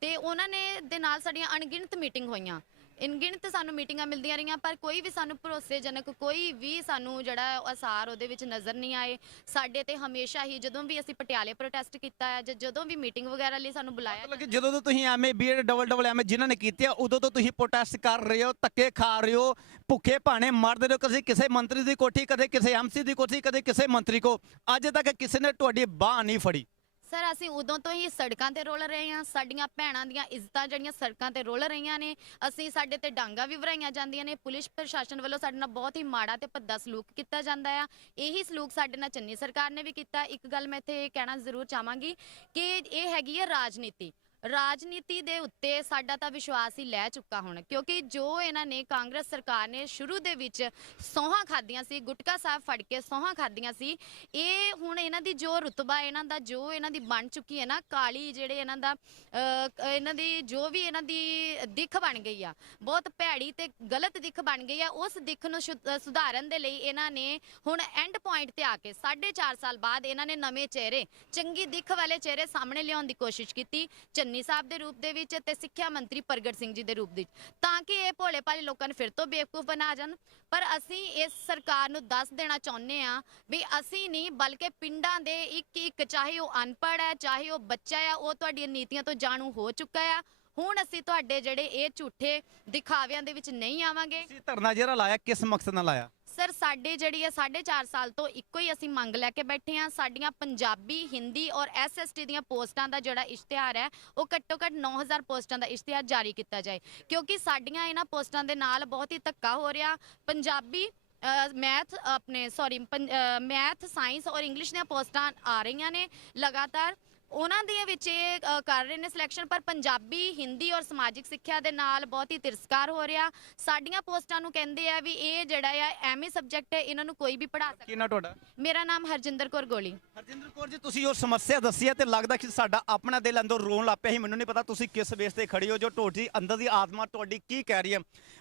ਤੇ ਉਹਨਾਂ ਨੇ ਦੇ ਨਾਲ ਸਾਡੀਆਂ ਅਣਗਿਣਤ ਮੀਟਿੰਗ ਹੋਈਆਂ, ਅਣਗਿਣਤ ਸਾਨੂੰ ਮੀਟਿੰਗਾਂ ਮਿਲਦੀਆਂ ਰਹੀਆਂ, ਪਰ ਕੋਈ ਵੀ ਸਾਨੂੰ ਭਰੋਸੇਜਨਕ ਕੋਈ ਵੀ ਸਾਨੂੰ ਜਿਹੜਾ ਅਸਾਰ ਉਹਦੇ ਵਿੱਚ ਨਜ਼ਰ ਨਹੀਂ ਆਏ। ਸਾਡੇ ਤੇ ਹਮੇਸ਼ਾ ਹੀ ਜਦੋਂ ਵੀ ਅਸੀਂ ਪਟਿਆਲੇ ਪ੍ਰੋਟੈਸਟ ਕੀਤਾ ਹੈ ਜਾਂ ਜਦੋਂ ਵੀ ਮੀਟਿੰਗ ਵਗੈਰਾ ਲਈ ਸਾਨੂੰ ਬੁਲਾਇਆ, ਮਤਲਬ ਕਿ ਜਦੋਂ ਤੋਂ ਤੁਸੀਂ MA BEd ਡਬਲ MA ਜਿਨ੍ਹਾਂ ਨੇ ਕੀਤੀ ਆ ਉਦੋਂ ਤੋਂ ਤੁਸੀਂ ਪ੍ਰੋਟੈਸਟ ਕਰ ਰਹੇ ਹੋ, ਧੱਕੇ ਖਾ ਰਹੇ ਹੋ, ਭੁੱਖੇ ਭਾਣੇ ਮਰਦੇ ਰਹੇ ਹੋ, ਕਦੇ ਕਿਸੇ ਮੰਤਰੀ ਦੀ ਕੋਠੀ, ਕਦੇ ਕਿਸੇ MC ਦੀ ਕੋਠੀ, ਕਦੇ ਕਿਸੇ ਮੰਤਰੀ ਕੋ। ਅੱਜ ਤੱਕ ਕਿਸੇ ਨੇ ਤੁਹਾਡੀ ਬਾਹ ਨਹੀਂ ਫੜੀ। ਸਰ ਅਸੀਂ ਉਦੋਂ ਤੋਂ ਹੀ ਸੜਕਾਂ ਤੇ ਰੋਲ ਰਹੇ ਹਾਂ। ਸਾਡੀਆਂ ਭੈਣਾਂ ਦੀਆਂ ਇੱਜ਼ਤਾਂ ਜਿਹੜੀਆਂ ਸੜਕਾਂ ਤੇ ਰੋਲ ਰਹੀਆਂ ਨੇ, ਅਸੀਂ ਸਾਡੇ ਤੇ ਡਾਂਗਾ ਵੀ ਵਰਾਈਆਂ ਜਾਂਦੀਆਂ ਨੇ। ਪੁਲਿਸ ਪ੍ਰਸ਼ਾਸਨ ਵੱਲੋਂ ਸਾਡੇ ਨਾਲ ਬਹੁਤ ਹੀ ਮਾੜਾ ਤੇ ਭੱਦਾ ਸਲੂਕ ਕੀਤਾ ਜਾਂਦਾ ਆ। ਇਹੀ ਸਲੂਕ ਸਾਡੇ ਨਾਲ ਚੰਨੀ ਸਰਕਾਰ ਨੇ ਵੀ ਕੀਤਾ। ਇੱਕ ਗੱਲ ਮੈਂ ਇੱਥੇ ਕਹਿਣਾ ਜ਼ਰੂਰ ਚਾਹਾਂਗੀ ਕਿ ਇਹ ਹੈਗੀ ਹੈ ਰਾਜਨੀਤੀ ਦੇ ਉੱਤੇ ਸਾਡਾ ਤਾਂ ਵਿਸ਼ਵਾਸ ਹੀ ਲੈ ਚੁੱਕਾ ਹੁਣ, ਕਿਉਂਕਿ ਜੋ ਇਹਨਾਂ ਨੇ ਕਾਂਗਰਸ ਸਰਕਾਰ ਨੇ ਸ਼ੁਰੂ ਦੇ ਵਿੱਚ ਸੌਹਾਂ ਖਾਧੀਆਂ ਸੀ, ਗੁਟਕਾ ਸਾਹਿਬ ਫੜ ਕੇ ਸੌਹਾਂ ਖਾਧੀਆਂ ਸੀ, ਇਹ ਹੁਣ ਇਹਨਾਂ ਦੀ ਜੋ ਰੁਤਬਾ ਇਹਨਾਂ ਦਾ ਜੋ ਇਹਨਾਂ ਦੀ ਬਣ ਚੁੱਕੀ ਹੈ ਨਾ, ਕਾਲੀ ਜਿਹੜੇ ਇਹਨਾਂ ਦਾ ਇਹਨਾਂ ਦੀ ਜੋ ਵੀ ਇਹਨਾਂ ਦੀ ਦਿੱਖ ਬਣ ਗਈ ਆ, ਬਹੁਤ ਭੈੜੀ ਤੇ ਗਲਤ ਦਿੱਖ ਬਣ ਗਈ ਆ। ਉਸ ਦਿੱਖ ਨੂੰ ਸੁਧਾਰਨ ਦੇ ਲਈ ਇਹਨਾਂ ਨੇ ਹੁਣ ਐਂਡ ਪੁਆਇੰਟ ਤੇ ਆ ਕੇ 4.5 ਸਾਲ ਬਾਅਦ ਇਹਨਾਂ ਨੇ ਨਵੇਂ ਚਿਹਰੇ, ਚੰਗੀ ਦਿੱਖ ਵਾਲੇ ਚਿਹਰੇ ਸਾਹਮਣੇ ਲਿਆਉਣ ਦੀ ਕੋਸ਼ਿਸ਼ ਕੀਤੀ, ਚੰਨੀ ਸਾਹਿਬ ਦੇ ਰੂਪ ਦੇ ਵਿੱਚ ਤੇ ਸਿੱਖਿਆ ਮੰਤਰੀ ਪ੍ਰਗਟ ਸਿੰਘ ਜੀ ਦੇ ਰੂਪ ਵਿੱਚ, ਤਾਂ ਕਿ ਇਹ ਭੋਲੇ ਭਾਲੇ ਲੋਕਾਂ ਨੂੰ ਫਿਰ ਤੋਂ ਬੇਵਕੂਫ ਬਣਾ ਜਾਣ। ਪਰ ਅਸੀਂ ਇਸ ਸਰਕਾਰ ਨੂੰ ਦੱਸ ਦੇਣਾ ਚਾਹੁੰਦੇ ਆ ਵੀ ਅਸੀਂ ਨਹੀਂ, ਬਲਕਿ ਪਿੰਡਾਂ ਦੇ ਇੱਕ ਚਾਹੇ ਉਹ ਅਨਪੜ੍ਹ ਹੈ, ਚਾਹੇ ਉਹ ਬੱਚਾ ਆ, ਉਹ ਤੁਹਾਡੀਆਂ ਨੀਤੀਆਂ ਤੋਂ ਜਾਣੂ ਹੋ ਚੁੱਕਾ ਆ। ਹੁਣ ਅਸੀਂ ਤੁਹਾਡੇ ਜਿਹੜੇ ਇਹ ਝੂਠੇ ਦਿਖਾਵਿਆਂ ਦੇ ਵਿੱਚ ਨਹੀਂ ਆਵਾਂਗੇ। ਤੁਸੀਂ ਧਰਨਾ ਜਿਹੜਾ ਲਾਇਆ ਕਿਸ ਮਕਸਦ ਨਾਲ ਲਾਇਆ? ਸਰ ਸਾਡੇ ਜਿਹੜੀ ਹੈ 4.5 ਸਾਲ ਤੋਂ ਇੱਕੋ ਹੀ ਅਸੀਂ ਮੰਗ ਲੈ ਕੇ ਬੈਠੇ ਹਾਂ, ਸਾਡੀਆਂ ਪੰਜਾਬੀ, ਹਿੰਦੀ ਔਰ SST ਦੀਆਂ ਪੋਸਟਾਂ ਦਾ ਜਿਹੜਾ ਇਸ਼ਤਿਹਾਰ ਹੈ ਉਹ ਘੱਟੋ ਘੱਟ 9000 ਪੋਸਟਾਂ ਦਾ ਇਸ਼ਤਿਹਾਰ ਜਾਰੀ ਕੀਤਾ ਜਾਏ, ਕਿਉਂਕਿ ਸਾਡੀਆਂ ਇਹਨਾਂ ਪੋਸਟਾਂ ਦੇ ਨਾਲ ਬਹੁਤ ਹੀ ਧੱਕਾ ਹੋ ਰਿਹਾ। ਪੰਜਾਬੀ ਮੈਥ ਸਾਇੰਸ ਔਰ ਇੰਗਲਿਸ਼ ਦੀਆਂ ਪੋਸਟਾਂ ਆ ਰਹੀਆਂ ਨੇ ਲਗਾਤਾਰ, ਉਹਨਾਂ ਦੇ ਵਿੱਚ ਇਹ ਕਰ ਰਹੇ ਨੇ ਸਿਲੈਕਸ਼ਨ, ਪਰ ਪੰਜਾਬੀ, ਹਿੰਦੀ ਔਰ ਸਮਾਜਿਕ ਸਿੱਖਿਆ ਦੇ ਨਾਲ ਬਹੁਤ ਹੀ ਤਿਰਸਕਾਰ ਹੋ ਰਿਹਾ। ਸਾਡੀਆਂ ਪੋਸਟਾਂ ਨੂੰ ਕਹਿੰਦੇ ਆ ਵੀ ਇਹ ਜਿਹੜਾ ਆ MA ਸਬਜੈਕਟ ਹੈ, ਇਹਨਾਂ ਨੂੰ ਕੋਈ ਵੀ ਪੜ੍ਹਾ ਸਕਦਾ। ਕੀ ਨਾ ਤੁਹਾਡਾ? ਮੇਰਾ ਨਾਮ ਹਰਜਿੰਦਰ ਕੌਰ ਗੋਲੀ। ਹਰਜਿੰਦਰ ਕੌਰ ਜੀ, ਤੁਸੀਂ ਉਹ ਸਮੱਸਿਆ ਦੱਸੀ ਹੈ ਤੇ ਲੱਗਦਾ ਕਿ ਸਾਡਾ ਆਪਣਾ ਦਿਲ ਅੰਦਰ ਰੋਣ ਲੱਗ ਪਿਆ ਸੀ। ਮੈਨੂੰ ਨਹੀਂ ਪਤਾ ਤੁਸੀਂ ਕਿਸ ਬੇਸ ਤੇ ਖੜੀ ਹੋ, ਜੋ ਤੁਹਾਡੀ ਅੰਦਰ ਦੀ ਆਤਮਾ ਤੁਹਾਡੀ ਕੀ ਕਹਿ ਰਹੀ ਹੈ।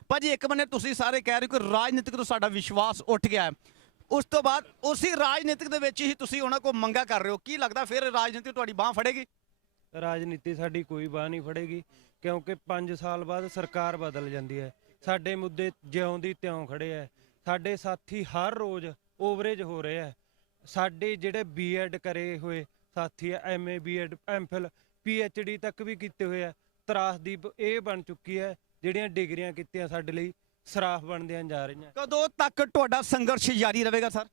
ਭਾਜੀ ਇੱਕ ਬੰਨੇ ਤੁਸੀਂ ਸਾਰੇ ਕਹਿ ਰਹੇ ਹੋ ਕਿ ਰਾਜਨੀਤਿਕ ਤੋਂ ਸਾਡਾ ਵਿਸ਼ਵਾਸ ਉੱਠ ਗਿਆ ਹੈ, ਉਸ ਤੋਂ ਬਾਅਦ ਉਸੇ ਰਾਜਨੀਤਿਕ ਦੇ ਵਿੱਚ ਹੀ ਤੁਸੀਂ ਉਹਨਾਂ ਕੋਲ ਮੰਗਾ ਕਰ ਰਹੇ ਹੋ, ਕੀ ਲੱਗਦਾ ਫਿਰ ਰਾਜਨੀਤੀ ਤੁਹਾਡੀ ਬਾਹ ਫੜੇਗੀ? ਰਾਜਨੀਤੀ ਸਾਡੀ ਕੋਈ ਬਾਹ ਨਹੀਂ ਫੜੇਗੀ, ਕਿਉਂਕਿ 5 ਸਾਲ ਬਾਅਦ ਸਰਕਾਰ ਬਦਲ ਜਾਂਦੀ ਹੈ। ਸਾਡੇ ਮੁੱਦੇ ਜਿਉਂ ਦੀ ਤਿਉਂ ਖੜੇ ਹੈ। ਸਾਡੇ ਸਾਥੀ ਹਰ ਰੋਜ਼ ਓਵਰੇਜ ਹੋ ਰਹੇ ਹੈ। ਸਾਡੇ ਜਿਹੜੇ BEd ਕਰੇ ਹੋਏ ਸਾਥੀ ਹੈ, MA BEd MPhil PhD ਤੱਕ ਵੀ ਕੀਤੇ ਹੋਏ ਹੈ, ਤਰਾਸਦੀਪ ਇਹ ਬਣ ਚੁੱਕੀ ਹੈ। ਜਿਹੜੀਆਂ ਡਿਗਰੀਆਂ ਕੀਤੀਆਂ ਸਾਡੇ ਲਈ ਸਰਾਫ ਬਣਦੀਆਂ ਜਾ ਰਹੀਆਂ। ਕਦੋਂ ਤੱਕ ਤੁਹਾਡਾ ਸੰਘਰਸ਼ ਜਾਰੀ ਰਹੇਗਾ ਸਰ?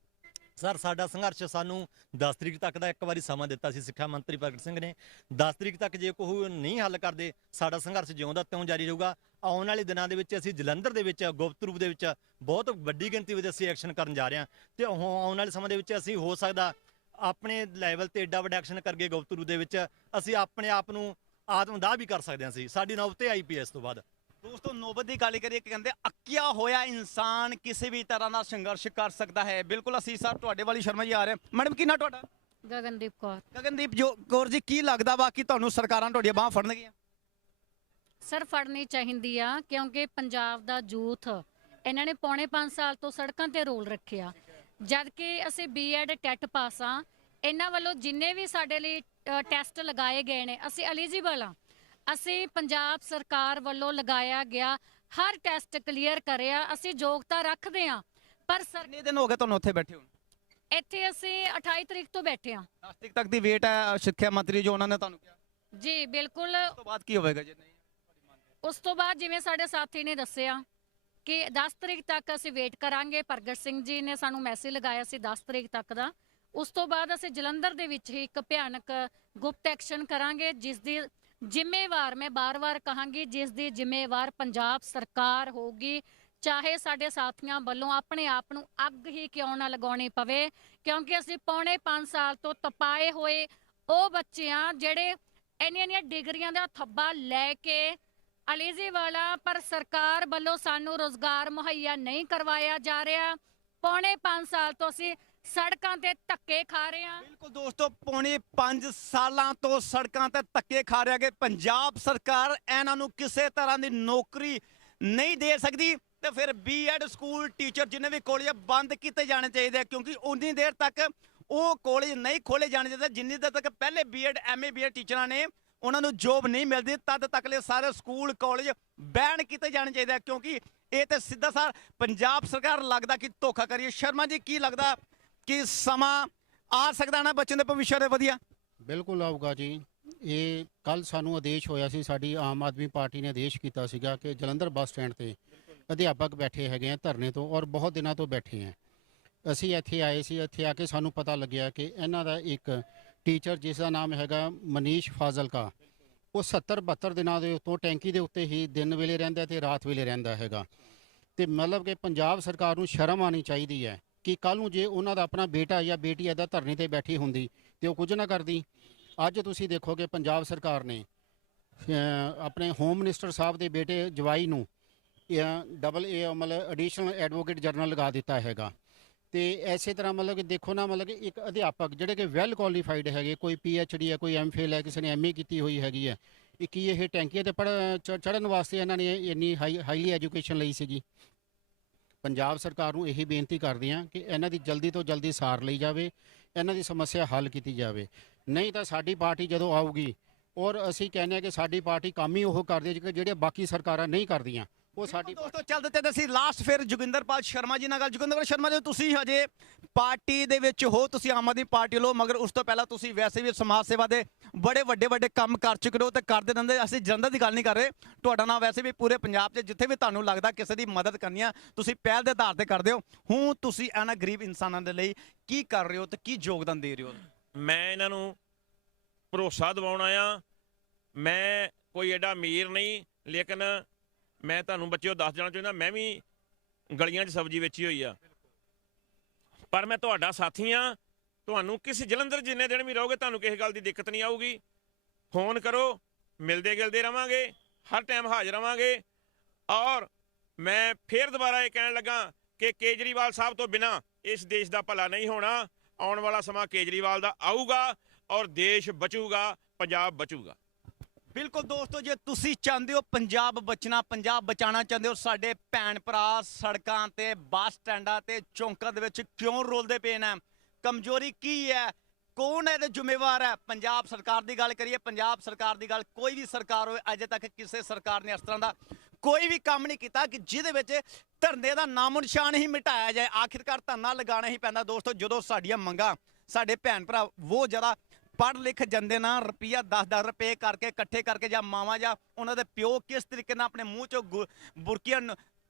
ਸਰ ਸਾਡਾ ਸੰਘਰਸ਼ ਸਾਨੂੰ 10 ਤਰੀਕ ਤੱਕ ਦਾ ਇੱਕ ਵਾਰੀ ਸਮਾਂ ਦਿੱਤਾ ਸੀ ਸਿੱਖਿਆ ਮੰਤਰੀ ਪ੍ਰਗਟ ਸਿੰਘ ਨੇ। 10 ਤਰੀਕ ਤੱਕ ਜੇ ਕੋਈ ਨਹੀਂ ਹੱਲ ਕਰਦੇ, ਸਾਡਾ ਸੰਘਰਸ਼ ਜਿਉਂਦਾ ਤਿਉਂ ਜਾਰੀ ਰਹੂਗਾ। ਆਉਣ ਵਾਲੇ ਦਿਨਾਂ ਦੇ ਵਿੱਚ ਅਸੀਂ ਜਲੰਧਰ ਦੇ ਵਿੱਚ ਗੁਪਤ ਰੂਪ ਦੇ ਵਿੱਚ ਬਹੁਤ ਵੱਡੀ ਗਿਣਤੀ ਵਿੱਚ ਅਸੀਂ ਐਕਸ਼ਨ ਕਰਨ ਜਾ ਰਹੇ ਹਾਂ, ਤੇ ਆਉਣ ਵਾਲੇ ਸਮੇਂ ਦੇ ਵਿੱਚ ਅਸੀਂ ਹੋ ਸਕਦਾ ਆਪਣੇ ਲੈਵਲ ਤੇ ਏਡਾ ਵੱਡਾ ਐਕਸ਼ਨ ਕਰਕੇ ਗੁਪਤ ਰੂਪ ਦੇ ਵਿੱਚ ਅਸੀਂ ਆਪਣੇ ਆਪ ਨੂੰ ਆਤਮਦਾਹ ਵੀ ਕਰ ਸਕਦੇ ਹਾਂ। ਅਸੀਂ ਸਾਡੀ ਨੌਬਤ ਹੈ IPS ਤੋਂ ਬਾਅਦ। ਦੋਸਤੋ ਨੌਬਤ ਦੀ ਗੱਲ ਕਰੀਏ ਕਿ ਕਹਿੰਦੇ ਅੱਕਿਆ ਹੋਇਆ ਇਨਸਾਨ ਕਿਸੇ ਵੀ ਤਰ੍ਹਾਂ ਦਾ ਸੰਘਰਸ਼ ਕਰ ਸਕਦਾ ਹੈ। ਬਿਲਕੁਲ ਅਸੀਂ ਸਰ ਤੁਹਾਡੇ ਵਾਲੀ ਸ਼ਰਮਾ ਜੀ ਆ ਰਹੇ। ਮੈਡਮ ਕੀ ਨਾ ਤੁਹਾਡਾ? ਗਗਨਦੀਪ ਕੌਰ। ਗਗਨਦੀਪ ਕੌਰ ਜੀ, ਕੀ ਲੱਗਦਾ ਵਾ ਕਿ ਤੁਹਾਨੂੰ ਸਰਕਾਰਾਂ ਤੁਹਾਡੀਆਂ ਬਾਹਾਂ ਫੜਨਗੀਆਂ? ਸਰ ਫੜਨੀ ਚਾਹੀਦੀ ਆ, ਕਿਉਂਕਿ ਪੰਜਾਬ ਦਾ ਯੂਥ ਇਹਨਾਂ ਨੇ ਪੌਣੇ 5 ਸਾਲ ਤੋਂ ਸੜਕਾਂ ਤੇ ਰੋਲ ਰੱਖਿਆ, ਜਦ ਕਿ ਅਸੀਂ ਬੀਐਡ ਟੈਟ ਪਾਸ ਆ। ਇਹਨਾਂ ਵੱਲੋਂ ਜਿੰਨੇ ਵੀ ਸਾਡੇ ਲਈ ਟੈਸਟ ਲਗਾਏ ਗਏ ਨੇ, ਅਸੀਂ ਐਲੀਜੀਬਲ ਆ। ਅਸੀਂ ਪੰਜਾਬ ਸਰਕਾਰ ਵੱਲੋਂ ਲਗਾਇਆ ਗਿਆ ਹਰ ਟੈਸਟ ਕਲੀਅਰ ਕਰਿਆ, ਅਸੀਂ ਯੋਗਤਾ ਰੱਖਦੇ ਆ। ਪਰ ਸਰ ਕਿੰਨੇ ਦਿਨ ਹੋ ਗਏ ਤੁਹਾਨੂੰ ਉੱਥੇ ਬੈਠੇ ਹੋ? ਇੱਥੇ ਅਸੀਂ 28 ਤਰੀਕ ਤੋਂ ਬੈਠੇ ਆ। 10 ਤਰੀਕ ਤੱਕ ਦੀ ਵੇਟ ਹੈ ਸਿੱਖਿਆ ਮੰਤਰੀ ਜੋ ਉਹਨਾਂ ਨੇ ਤੁਹਾਨੂੰ ਕਿਹਾ। ਜੀ ਬਿਲਕੁਲ। ਉਸ ਤੋਂ ਬਾਅਦ ਕੀ ਹੋਵੇਗਾ ਜੇ ਨਹੀਂ? ਉਸ ਤੋਂ ਬਾਅਦ ਜਿਵੇਂ ਸਾਡੇ ਸਾਥੀ ਨੇ ਦੱਸਿਆ ਕਿ 10 ਤਰੀਕ ਤੱਕ ਅਸੀਂ ਵੇਟ ਕਰਾਂਗੇ। ਪ੍ਰਗਟ ਸਿੰਘ ਜੀ ਨੇ ਸਾਨੂੰ ਮੈਸੇਜ ਲਗਾਇਆ ਸੀ 10 ਤਰੀਕ ਤੱਕ ਦਾ। ਉਸ ਤੋਂ ਬਾਅਦ ਅਸੀਂ ਜਲੰਧਰ ਦੇ ਵਿੱਚ ਹੀ ਇੱਕ ਭਿਆਨਕ ਗੁਪਤ ਐਕਸ਼ਨ ਕਰਾਂਗੇ, ਜਿਸ ਦੀ ਜ਼ਿੰਮੇਵਾਰ, ਮੈਂ ਬਾਰ-ਬਾਰ ਕਹਾਂਗੀ, ਜਿਸ ਦੀ ਜ਼ਿੰਮੇਵਾਰ ਪੰਜਾਬ ਸਰਕਾਰ ਹੋਊਗੀ। ਚਾਹੇ ਸਾਡੇ ਸਾਥੀਆਂ ਵੱਲੋਂ ਆਪਣੇ ਆਪ ਨੂੰ ਅੱਗ ਹੀ ਕਿਉਂ ਨਾ ਲਗਾਉਣੀ ਪਵੇ, ਕਿਉਂਕਿ ਅਸੀਂ ਪੌਣੇ 5 ਸਾਲ ਤੋਂ ਤਪਾਏ ਹੋਏ ਉਹ ਬੱਚੇ ਆ ਜਿਹੜੇ ਇੰਨੀਆਂ ਡਿਗਰੀਆਂ ਦਾ ਥੱਬਾ ਲੈ ਕੇ ਐਲੀਜੀਬਲ ਆ, ਪਰ ਸਰਕਾਰ ਵੱਲੋਂ ਸਾਨੂੰ ਰੋਜ਼ਗਾਰ ਮੁਹੱਈਆ ਨਹੀਂ ਕਰਵਾਇਆ ਜਾ ਰਿਹਾ। ਪੌਣੇ 5 ਸਾਲ ਤੋਂ ਅਸੀਂ ਸੜਕਾਂ ਤੇ ਧੱਕੇ ਖਾ ਰਹੇ ਹਾਂ। ਬਿਲਕੁਲ ਦੋਸਤੋ, ਪੌਣੇ 5 ਸਾਲਾਂ ਤੋਂ ਸੜਕਾਂ ਤੇ ਧੱਕੇ ਖਾ ਰਿਹਾ ਕਿ ਪੰਜਾਬ ਸਰਕਾਰ ਇਹਨਾਂ ਨੂੰ ਕਿਸੇ ਤਰ੍ਹਾਂ ਦੀ ਨੌਕਰੀ ਨਹੀਂ ਦੇ ਸਕਦੀ, ਤੇ ਫਿਰ ਬੀਐਡ ਸਕੂਲ ਟੀਚਰ ਜਿੰਨੇ ਵੀ ਕਾਲਜ ਬੰਦ ਕੀਤੇ ਜਾਣੇ ਚਾਹੀਦੇ, ਕਿਉਂਕਿ ਉਨੀ ਦੇਰ ਤੱਕ ਉਹ ਕਾਲਜ ਨਹੀਂ ਖੋਲੇ ਜਾਣੇ ਚਾਹੀਦੇ ਜਿੰਨੀ ਦੇਰ ਤੱਕ ਪਹਿਲੇ ਬੀਐਡ ਐਮਏ ਬੀਐਡ ਟੀਚਰਾਂ ਨੇ ਉਹਨਾਂ ਨੂੰ ਜੋਬ ਨਹੀਂ ਮਿਲਦੀ, ਤਦ ਤੱਕ ਲਈ ਸਾਰੇ ਸਕੂਲ ਕਾਲਜ ਬੈਨ ਕੀਤੇ ਜਾਣੇ ਚਾਹੀਦੇ, ਕਿਉਂਕਿ ਇਹ ਤੇ ਸਿੱਧਾ ਸਾਰ ਪੰਜਾਬ ਸਰਕਾਰ ਲੱਗਦਾ ਕਿ ਧੋਖਾ ਕਰੀਏ। ਸ਼ਰਮਾ ਜੀ, ਕੀ ਲੱਗਦਾ ਕਿ ਸਮਾਂ ਆ ਸਕਦਾ ਨਾ ਬੱਚਿਆਂ ਦੇ ਭਵਿੱਖ ਦੇ ਵਧੀਆ? ਬਿਲਕੁਲ ਆਊਗਾ ਜੀ। ਇਹ ਕੱਲ ਸਾਨੂੰ ਆਦੇਸ਼ ਹੋਇਆ ਸੀ, ਸਾਡੀ ਆਮ ਆਦਮੀ ਪਾਰਟੀ ਨੇ ਆਦੇਸ਼ ਕੀਤਾ ਸੀਗਾ ਕਿ ਜਲੰਧਰ ਬੱਸ ਸਟੈਂਡ ਤੇ ਅਧਿਆਪਕ ਬੈਠੇ ਹੈਗੇ ਆ ਧਰਨੇ ਤੋਂ, ਔਰ ਬਹੁਤ ਦਿਨਾਂ ਤੋਂ ਬੈਠੇ ਆ। ਅਸੀਂ ਇੱਥੇ ਆਏ ਸੀ, ਇੱਥੇ ਆ ਕੇ ਸਾਨੂੰ ਪਤਾ ਲੱਗਿਆ ਕਿ ਇਹਨਾਂ ਦਾ ਇੱਕ ਟੀਚਰ ਜਿਸ ਦਾ ਨਾਮ ਹੈਗਾ ਮਨੀਸ਼ ਫਾਜ਼ਲਕਾ, ਉਹ 70-72 ਦਿਨਾਂ ਦੇ ਉੱਤੋਂ ਟੈਂਕੀ ਦੇ ਉੱਤੇ ਹੀ ਦਿਨ ਵੇਲੇ ਰਹਿੰਦਾ ਤੇ ਰਾਤ ਵੇਲੇ ਰਹਿੰਦਾ ਹੈਗਾ। ਤੇ ਮਤਲਬ ਕਿ ਪੰਜਾਬ ਸਰਕਾਰ ਨੂੰ ਸ਼ਰਮ ਆਣੀ ਚਾਹੀਦੀ ਹੈ ਕਿ ਕੱਲ ਨੂੰ ਜੇ ਉਹਨਾਂ ਦਾ ਆਪਣਾ ਬੇਟਾ ਜਾਂ ਬੇਟੀ ਇੱਦਾਂ ਧਰਨੇ ਤੇ ਬੈਠੀ ਹੁੰਦੀ ਤੇ ਉਹ ਕੁਝ ਨਾ ਕਰਦੀ। ਅੱਜ ਤੁਸੀਂ ਦੇਖੋਗੇ ਪੰਜਾਬ ਸਰਕਾਰ ਨੇ ਆਪਣੇ ਹੋਮ ਮਿਨਿਸਟਰ ਸਾਹਿਬ ਦੇ ਬੇਟੇ ਜਵਾਈ ਨੂੰ ਡਬਲ ਮਤਲਬ ਐਡੀਸ਼ਨਲ ਐਡਵੋਕੇਟ ਜਨਰਲ ਲਗਾ ਦਿੱਤਾ ਹੈਗਾ। ਤੇ ਐਸੇ ਤਰ੍ਹਾਂ ਮਤਲਬ ਕਿ ਦੇਖੋ ਨਾ, ਮਤਲਬ ਕਿ ਇੱਕ ਅਧਿਆਪਕ ਜਿਹੜੇ ਕਿ ਵੈਲ ਕੁਆਲੀਫਾਈਡ ਹੈਗੇ, ਕੋਈ PhD ਹੈ, ਕੋਈ MPhil ਹੈ, ਕਿਸੇ ਨੇ MA ਕੀਤੀ ਹੋਈ ਹੈਗੀ ਹੈ, ਕੀ ਇਹ ਟੈਂਕੀਆਂ ਤੇ ਚੜ੍ਹਨ ਵਾਸਤੇ ਇਹਨਾਂ ਨੇ ਇੰਨੀ ਹਾਈਲੀ ਐਜੂਕੇਸ਼ਨ ਲਈ ਸੀਗੀ? ਪੰਜਾਬ ਸਰਕਾਰ ਨੂੰ ਇਹੀ ਬੇਨਤੀ ਕਰਦੇ ਹਾਂ ਕਿ ਇਹਨਾਂ ਦੀ ਜਲਦੀ ਤੋਂ ਜਲਦੀ ਸਾਰ ਲਈ ਜਾਵੇ, ਇਹਨਾਂ ਦੀ ਸਮੱਸਿਆ ਹੱਲ ਕੀਤੀ ਜਾਵੇ। ਨਹੀਂ ਤਾਂ ਸਾਡੀ ਪਾਰਟੀ ਜਦੋਂ ਆਊਗੀ, ਔਰ ਅਸੀਂ ਕਹਿੰਦੇ ਹਾਂ ਕਿ ਸਾਡੀ ਪਾਰਟੀ ਕੰਮ ਹੀ ਉਹ ਕਰਦੀ ਹੈ ਜਿਹੜੇ ਬਾਕੀ ਸਰਕਾਰਾਂ ਨਹੀਂ ਕਰਦੀਆਂ, ਉਹ ਸਾਡੀ ਦੋਸਤੋ ਚੱਲਦੇ ਤੇ ਅਸੀਂ ਲਾਸਟ ਫਿਰ ਜੋਗਿੰਦਰਪਾਲ ਸ਼ਰਮਾ ਜੀ ਨਾਲ ਗੱਲ। ਜੋਗਿੰਦਰਪਾਲ ਸ਼ਰਮਾ ਜੀ, ਤੁਸੀਂ ਹਜੇ ਪਾਰਟੀ ਦੇ ਵਿੱਚ ਹੋ, ਤੁਸੀਂ ਆਮ ਆਦਮੀ ਪਾਰਟੀ ਲੋ, ਮਗਰ ਉਸ ਤੋਂ ਪਹਿਲਾਂ ਤੁਸੀਂ ਵੈਸੇ ਵੀ ਸਮਾਜ ਸੇਵਾ ਦੇ ਬੜੇ ਵੱਡੇ ਕੰਮ ਕਰ ਚੁੱਕੇ ਹੋ ਤੇ ਕਰਦੇ ਰਹਿੰਦੇ। ਅਸੀਂ ਜਲੰਧਰ ਦੀ ਗੱਲ ਨਹੀਂ ਕਰ ਰਹੇ, ਤੁਹਾਡਾ ਨਾਮ ਵੈਸੇ ਵੀ ਪੂਰੇ ਪੰਜਾਬ 'ਚ ਜਿੱਥੇ ਵੀ ਤੁਹਾਨੂੰ ਲੱਗਦਾ ਕਿਸੇ ਦੀ ਮਦਦ ਕਰਨੀ ਆ, ਤੁਸੀਂ ਪਹਿਲ ਦੇ ਆਧਾਰ ਤੇ ਕਰਦੇ ਹੋ। ਹੁਣ ਤੁਸੀਂ ਇਹਨਾਂ ਗਰੀਬ ਇਨਸਾਨਾਂ ਦੇ ਲਈ ਕੀ ਕਰ ਰਹੇ ਹੋ ਤੇ ਕੀ ਯੋਗਦਾਨ ਦੇ ਰਹੇ ਹੋ? ਮੈਂ ਇਹਨਾਂ ਨੂੰ ਭਰੋਸਾ ਦਿਵਾਉਣਾ ਆ। ਮੈਂ ਕੋਈ ਐਡਾ ਅਮੀਰ ਨਹੀਂ, ਲੇਕਿਨ ਮੈਂ ਤੁਹਾਨੂੰ ਬੱਚਿਓ ਦੱਸ ਦੇਣਾ ਚਾਹੁੰਦਾ, ਮੈਂ ਵੀ ਗਲੀਆਂ 'ਚ ਸਬਜ਼ੀ ਵੇਚੀ ਹੋਈ ਆ, ਪਰ ਮੈਂ ਤੁਹਾਡਾ ਸਾਥੀ ਆ। ਤੁਹਾਨੂੰ ਕਿਸੇ ਜਲੰਧਰ ਜਿੰਨੇ ਦਿਨ ਵੀ ਰਹੋਗੇ ਤੁਹਾਨੂੰ ਕਿਸੇ ਗੱਲ ਦੀ ਦਿੱਕਤ ਨਹੀਂ ਆਊਗੀ। ਫੋਨ ਕਰੋ, ਮਿਲਦੇ ਗਿਲਦੇ ਰਵਾਂਗੇ, ਹਰ ਟਾਈਮ ਹਾਜ਼ਰ ਰਵਾਂਗੇ। ਔਰ ਮੈਂ ਫੇਰ ਦੁਬਾਰਾ ਇਹ ਕਹਿਣ ਲੱਗਾ ਕਿ ਕੇਜਰੀਵਾਲ ਸਾਹਿਬ ਤੋਂ ਬਿਨਾਂ ਇਸ ਦੇਸ਼ ਦਾ ਭਲਾ ਨਹੀਂ ਹੋਣਾ। ਆਉਣ ਵਾਲਾ ਸਮਾਂ ਕੇਜਰੀਵਾਲ ਦਾ ਆਊਗਾ ਔਰ ਦੇਸ਼ ਬਚੂਗਾ, ਪੰਜਾਬ ਬਚੂਗਾ। ਬਿਲਕੁਲ ਦੋਸਤੋ, ਜੇ ਤੁਸੀਂ ਚਾਹੁੰਦੇ ਹੋ ਪੰਜਾਬ ਬਚਣਾ, ਪੰਜਾਬ ਬਚਾਉਣਾ ਚਾਹੁੰਦੇ ਹੋ, ਸਾਡੇ ਭੈਣ ਭਰਾ ਸੜਕਾਂ ਤੇ, ਬੱਸ ਸਟੈਂਡਾਂ ਤੇ, ਚੌਂਕਾਂ ਦੇ ਵਿੱਚ ਕਿਉਂ ਰੋਲਦੇ ਪਏ ਨੇ? ਕਮਜ਼ੋਰੀ ਕੀ ਹੈ? ਕੌਣ ਇਹਦੇ ਜ਼ਿੰਮੇਵਾਰ ਹੈ? ਪੰਜਾਬ ਸਰਕਾਰ ਦੀ ਗੱਲ ਕਰੀਏ, ਪੰਜਾਬ ਸਰਕਾਰ ਦੀ ਗੱਲ, ਕੋਈ ਵੀ ਸਰਕਾਰ ਹੋਵੇ, ਅਜੇ ਤੱਕ ਕਿਸੇ ਸਰਕਾਰ ਨੇ ਇਸ ਤਰ੍ਹਾਂ ਦਾ ਕੋਈ ਵੀ ਕੰਮ ਨਹੀਂ ਕੀਤਾ ਕਿ ਜਿਹਦੇ ਵਿੱਚ ਧਰਨੇ ਦਾ ਨਾਮੋ ਨਿਸ਼ਾਨ ਹੀ ਮਿਟਾਇਆ ਜਾਏ। ਆਖਿਰਕਾਰ ਧਰਨਾ ਲਗਾਉਣਾ ਹੀ ਪੈਂਦਾ ਦੋਸਤੋ, ਜਦੋਂ ਸਾਡੀਆਂ ਮੰਗਾਂ, ਸਾਡੇ ਭੈਣ ਭਰਾ ਬਹੁਤ ਜ਼ਿਆਦਾ ਪੜ੍ਹ ਲਿਖ ਜਾਂਦੇ ਨਾ, ਰੁਪਈਆ 10-10 ਰੁਪਏ ਕਰਕੇ ਇਕੱਠੇ ਕਰਕੇ, ਜਾਂ ਮਾਵਾਂ ਜਾਂ ਉਹਨਾਂ ਦੇ ਪਿਓ ਕਿਸ ਤਰੀਕੇ ਨਾਲ ਆਪਣੇ ਮੂੰਹ ਚੋਂ ਬੁਰਕੀਆਂ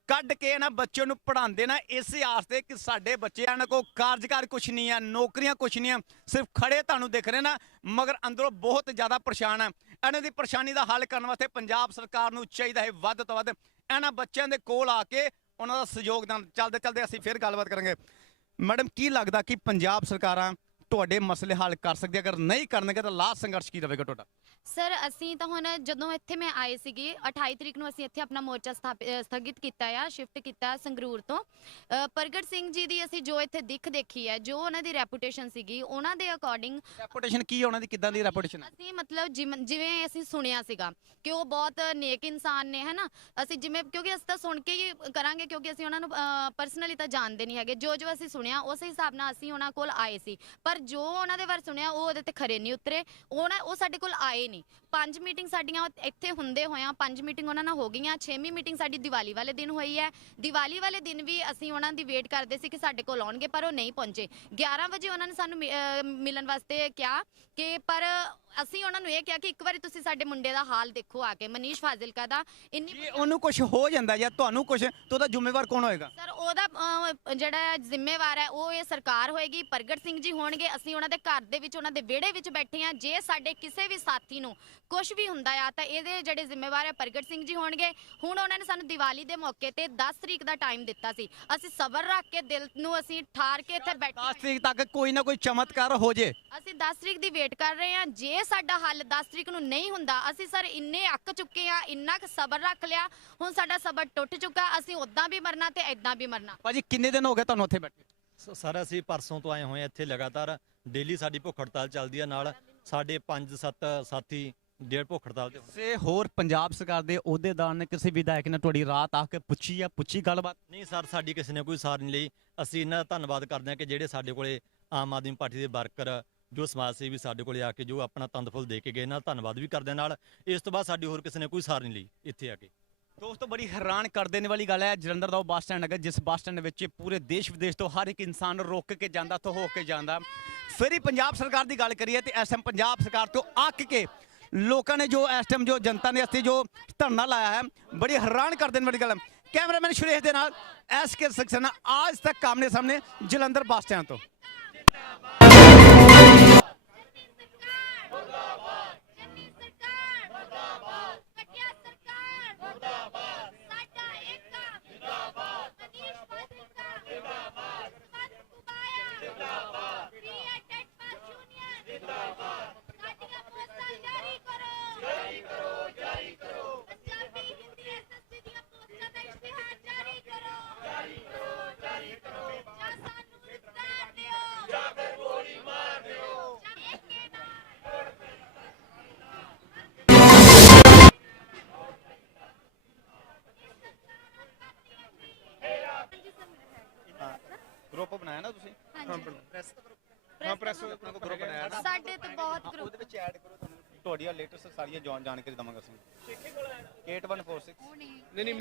ਕੱਢ ਕੇ ਨਾ ਬੱਚਿਆਂ ਨੂੰ ਪੜ੍ਹਾਉਂਦੇ ਨਾ, ਇਸੇ ਆਸਤੇ ਕਿ ਸਾਡੇ ਬੱਚਿਆਂ ਕੋਲ ਕਾਰਜਕਾਰ ਕੁਛ ਨਹੀਂ ਹੈ, ਨੌਕਰੀਆਂ ਕੁਛ ਨਹੀਂ ਹੈ, ਸਿਰਫ ਖੜੇ ਤੁਹਾਨੂੰ ਦਿਖ ਰਹੇ ਨਾ, ਮਗਰ ਅੰਦਰੋਂ ਬਹੁਤ ਜ਼ਿਆਦਾ ਪਰੇਸ਼ਾਨ ਹੈ। ਇਹਨਾਂ ਦੀ ਪਰੇਸ਼ਾਨੀ ਦਾ ਹੱਲ ਕਰਨ ਵਾਸਤੇ ਪੰਜਾਬ ਸਰਕਾਰ ਨੂੰ ਚਾਹੀਦਾ ਹੈ ਵੱਧ ਤੋਂ ਵੱਧ ਇਹਨਾਂ ਬੱਚਿਆਂ ਦੇ ਕੋਲ ਆ ਕੇ ਉਹਨਾਂ ਦਾ ਸਹਿਯੋਗ ਦੇਣ। ਚੱਲਦੇ ਅਸੀਂ ਫਿਰ ਗੱਲਬਾਤ ਕਰਾਂਗੇ। ਮੈਡਮ, ਕੀ ਲੱਗਦਾ ਕਿ ਪੰਜਾਬ ਸਰਕਾਰਾਂ ਤੁਹਾਡੇ ਮਸਲੇ ਹੱਲ ਕਰ ਸਕਦੇ, ਅਗਰ ਨਹੀਂ ਕਰਨਗੇ ਤਾਂ ਲਾਸਟ ਸੰਘਰਸ਼ ਕੀ ਰਹੇਗਾ ਤੁਹਾਡਾ? ਸਰ ਅਸੀਂ ਤਾਂ ਹੁਣ ਜਦੋਂ ਇੱਥੇ ਮੈਂ ਆਏ ਸੀਗੀ 28 ਤਰੀਕ ਨੂੰ ਅਸੀਂ ਇੱਥੇ ਆਪਣਾ ਮੋਰਚਾ ਸਥਗਿਤ ਕੀਤਾ ਆ, ਸ਼ਿਫਟ ਕੀਤਾ ਸੰਗਰੂਰ ਤੋਂ। ਪ੍ਰਗਟ ਸਿੰਘ ਜੀ ਦੀ ਅਸੀਂ ਜੋ ਇੱਥੇ ਦਿੱਖ ਦੇਖੀ ਹੈ, ਜੋ ਉਹਨਾਂ ਦੀ ਰੈਪੂਟੇਸ਼ਨ ਸੀਗੀ, ਉਹਨਾਂ ਦੇ ਅਕੋਰਡਿੰਗ ਰੈਪੂਟੇਸ਼ਨ ਕੀ ਹੈ ਉਹਨਾਂ ਦੀ, ਕਿੱਦਾਂ ਦੀ ਰੈਪੂਟੇਸ਼ਨ ਹੈ? ਅਸੀਂ ਮਤਲਬ ਜਿਵੇਂ ਅਸੀਂ ਸੁਣਿਆ ਸੀਗਾ ਕਿ ਉਹ ਬਹੁਤ ਨੇਕ ਇਨਸਾਨ ਨੇ, ਹੈ ਨਾ। ਅਸੀਂ ਜਿਵੇਂ ਕਿਉਂਕਿ ਅਸੀਂ ਤਾਂ ਸੁਣ ਕੇ ਹੀ ਕਰਾਂਗੇ, ਕਿਉਂਕਿ ਅਸੀਂ ਉਹਨਾਂ ਨੂੰ ਪਰਸਨਲੀ ਤਾਂ ਜਾਣਦੇ ਨਹੀਂ ਹੈਗੇ। ਜੋ ਅਸੀਂ ਸੁਣਿਆ ਉਸੇ ਹਿਸਾਬ ਨਾਲ ਅਸੀਂ ਉਹਨਾਂ ਕੋਲ ਆਏ ਸੀ, ਪਰ ਜੋ ਉਹਨਾਂ ਦੇ ਬਾਰੇ ਸੁਣਿਆ ਉਹ ਉਹਦੇ ਤੇ ਖਰੇ ਨਹੀਂ ਉਤਰੇ। ਉਹ ਸਾਡੇ ਕੋਲ ਆਏ ਨਹੀਂ। 5 ਮੀਟਿੰਗ ਸਾਡੀਆਂ ਇੱਥੇ ਹੁੰਦੇ ਹੋਇਆਂ 5 ਮੀਟਿੰਗ ਉਹਨਾਂ ਨਾਲ ਹੋ ਗਈਆਂ। 6ਵੀਂ ਮੀਟਿੰਗ ਸਾਡੀ ਦੀਵਾਲੀ ਵਾਲੇ ਦਿਨ ਹੋਈ ਹੈ। ਦੀਵਾਲੀ ਵਾਲੇ ਦਿਨ ਵੀ ਅਸੀਂ ਉਹਨਾਂ ਦੀ ਵੇਟ ਕਰਦੇ ਸੀ ਕਿ ਸਾਡੇ ਕੋਲ ਆਉਣਗੇ, ਪਰ ਉਹ ਨਹੀਂ ਪਹੁੰਚੇ। 11 ਵਜੇ ਉਹਨਾਂ ਨੇ ਸਾਨੂੰ ਮਿਲਣ ਵਾਸਤੇ ਕਿਹਾ ਕਿ ਪਰ ਅਸੀਂ ਉਹਨਾਂ ਨੂੰ ਇਹ ਕਿਹਾ ਕਿ ਇੱਕ ਵਾਰੀ ਤੁਸੀਂ ਸਾਡੇ ਮੁੰਡੇ ਦਾ ਹਾਲ ਦੇਖੋ ਆ ਕੇ, ਮਨੀਸ਼ ਫਾਜ਼ਿਲਕਾ ਦਾ। ਜੇ ਉਹਨੂੰ ਕੁਝ ਹੋ ਜਾਂਦਾ ਜਾਂ ਤੁਹਾਨੂੰ ਕੁਝ, ਤਾਂ ਉਹਦਾ ਜ਼ਿੰਮੇਵਾਰ ਕੌਣ ਹੋਏਗਾ? ਸਰ ਉਹਦਾ ਜਿਹੜਾ ਜ਼ਿੰਮੇਵਾਰ ਹੈ ਉਹ ਇਹ ਸਰਕਾਰ ਹੋਏਗੀ, ਪ੍ਰਗਟ ਸਿੰਘ ਜੀ ਹੋਣਗੇ। ਅਸੀਂ ਉਹਨਾਂ ਦੇ ਘਰ ਦੇ ਵਿੱਚ, ਉਹਨਾਂ ਦੇ ਵਿਹੜੇ ਵਿੱਚ ਬੈਠੇ ਆ। ਜੇ ਸਾਡੇ ਕਿਸੇ ਵੀ ਸਾਥੀ ਨੂੰ ਕੁਝ ਵੀ ਹੁੰਦਾ ਆ ਤਾਂ ਇਹਦੇ ਜਿਹੜੇ ਜ਼ਿੰਮੇਵਾਰ ਹੈ ਪ੍ਰਗਟ ਸਿੰਘ ਜੀ ਹੋਣਗੇ। ਹੁਣ ਉਹਨਾਂ ਨੇ ਸਾਨੂੰ ਦੀਵਾਲੀ ਦੇ ਮੌਕੇ ਤੇ 10 ਤਰੀਕ ਦਾ ਟਾਈਮ ਦਿੱਤਾ ਸੀ। ਅਸੀਂ ਸਬਰ ਰੱਖ ਕੇ ਦਿਲ ਨੂੰ ਅਸੀਂ ਠਾਰ ਕੇ ਇੱਥੇ ਬੈਠੇ 10 ਤਰੀਕ ਤੱਕ ਕੋਈ ਨਾ ਕੋਈ ਚਮਤਕਾਰ ਹੋ ਜੇ। ਅਸੀਂ 10 ਤਰੀਕ ਦੀ ਵੇਟ ਕਰ ਰਹੇ ਹਾਂ। ਜੇ ਸਾਡਾ ਹੱਲ 10 ਤਰੀਕ ਨੂੰ ਨਹੀਂ ਹੁੰਦਾ, ਅਸੀਂ ਸਰ ਇੰਨੇ ਅੱਕ ਚੁੱਕੇ ਆ, ਇੰਨਾ ਕੁ ਸਬਰ ਰੱਖ ਲਿਆ, ਹੁਣ ਸਾਡਾ ਸਬਰ ਟੁੱਟ ਚੁੱਕਾ। ਅਸੀਂ ਉਦਾਂ ਵੀ ਮਰਨਾ ਤੇ ਇਦਾਂ ਵੀ ਮਰਨਾ। ਭਾਜੀ ਕਿੰਨੇ ਦਿਨ ਹੋ ਗਏ ਤੁਹਾਨੂੰ ਉੱਥੇ ਬੈਠੇ? ਸਰ ਅਸੀਂ ਪਰਸੋਂ ਤੋਂ ਆਏ ਹੋਏ ਆ ਇੱਥੇ, ਲਗਾਤਾਰ ਡੇਲੀ ਸਾਡੀ ਭੁੱਖ ਹੜਤਾਲ ਚੱਲਦੀ ਆ। ਨਾਲ ਸਾਡੇ 5-7 ਸਾਥੀ ਡੇਢ ਭੁੱਖ ਹੜਤਾਲ ਤੇ। ਸੇ ਹੋਰ ਪੰਜਾਬ ਸਰਕਾਰ ਦੇ ਅਹੁਦੇਦਾਰ ਨੇ, ਕਿਸੇ ਵਿਧਾਇਕ ਨੇ ਤੁਹਾਡੀ ਰਾਤ ਆ ਕੇ ਪੁੱਛੀ ਗੱਲਬਾਤ? ਨਹੀਂ ਸਰ, ਸਾਡੀ ਕਿਸੇ ਨੇ ਕੋਈ ਸਾਰ ਨਹੀਂ ਲਈ। ਅਸੀਂ ਇਹਨਾਂ ਦਾ ਧੰਨਵਾਦ ਕਰਦੇ ਹਾਂ ਕਿ ਜਿਹੜੇ ਸਾਡੇ ਕੋਲੇ ਆਮ ਆਦਮੀ ਪਾਰਟੀ ਦੇ ਵਰਕਰ, ਜੋ ਸਮਾਜ ਸੇਵੀ ਸਾਡੇ ਕੋਲੇ ਆ ਕੇ ਜੋ ਆਪਣਾ ਤੰਦਫੁੱਲ ਦੇ ਕੇ ਗਏ, ਨਾਲ ਧੰਨਵਾਦ ਵੀ ਕਰਦੇ ਨਾਲ। ਇਸ ਤੋਂ ਬਾਅਦ ਸਾਡੀ ਹੋਰ ਕਿਸੇ ਨੇ ਕੋਈ ਸਾਰ ਨਹੀਂ ਲਈ ਇੱਥੇ ਆ ਕੇ। ਦੋਸਤੋ ਬੜੀ ਹੈਰਾਨ ਕਰ ਦੇਣ ਵਾਲੀ ਗੱਲ ਹੈ, ਜਲੰਧਰ ਦਾ ਉਹ ਬੱਸ ਸਟੈਂਡ ਹੈਗਾ ਜਿਸ ਬੱਸ ਸਟੈਂਡ ਵਿੱਚ ਪੂਰੇ ਦੇਸ਼ ਵਿਦੇਸ਼ ਤੋਂ ਹਰ ਇੱਕ ਇਨਸਾਨ ਰੁਕ ਕੇ ਜਾਂਦਾ, ਤੋਂ ਹੋ ਕੇ ਜਾਂਦਾ। ਫਿਰ ਹੀ ਪੰਜਾਬ ਸਰਕਾਰ ਦੀ ਗੱਲ ਕਰੀਏ ਤੇ ਇਸ ਟਾਈਮ ਪੰਜਾਬ ਸਰਕਾਰ ਤੋਂ ਅੱਕ ਕੇ ਲੋਕਾਂ ਨੇ ਜੋ ਇਸ ਟਾਈਮ ਜੋ ਜਨਤਾ ਨੇ ਅਸੀਂ ਜੋ ਧਰਨਾ ਲਾਇਆ ਹੈ, ਬੜੀ ਹੈਰਾਨ ਕਰ ਦੇਣ ਵਾਲੀ ਗੱਲ ਹੈ। ਕੈਮਰਾਮੈਨ ਸੁਰੇਸ਼ ਦੇ ਨਾਲ SK ਸਕਸੈਨਾ, ਆਜ ਤੱਕ ਆਮਨੇ ਸਾਹਮਣੇ, ਜਲੰਧਰ ਬੱਸ ਸਟੈਂਡ ਤੋਂ। ਗਰੁੱਪ ਬਣਾਇਆ ਨਾ ਤੁਸੀਂ? ਪ੍ਰੈਸ ਆਪਣਾ ਕੋਈ ਗਰੁੱਪ ਬਣਾਇਆ ਨਾ? ਸਾਡੇ ਤੇ ਬਹੁਤ ਗਰੁੱਪ ਉਹਦੇ ਵਿੱਚ ਐਡ ਕਰੋ, ਤੁਹਾਨੂੰ ਤੁਹਾਡੀਆਂ ਲੇਟੈਸਟ ਸਾਰੀਆਂ ਜਾਣਕਾਰੀ ਦਵਾਂਗਾ ਅਸੀਂ। 8146 ਨਹੀਂ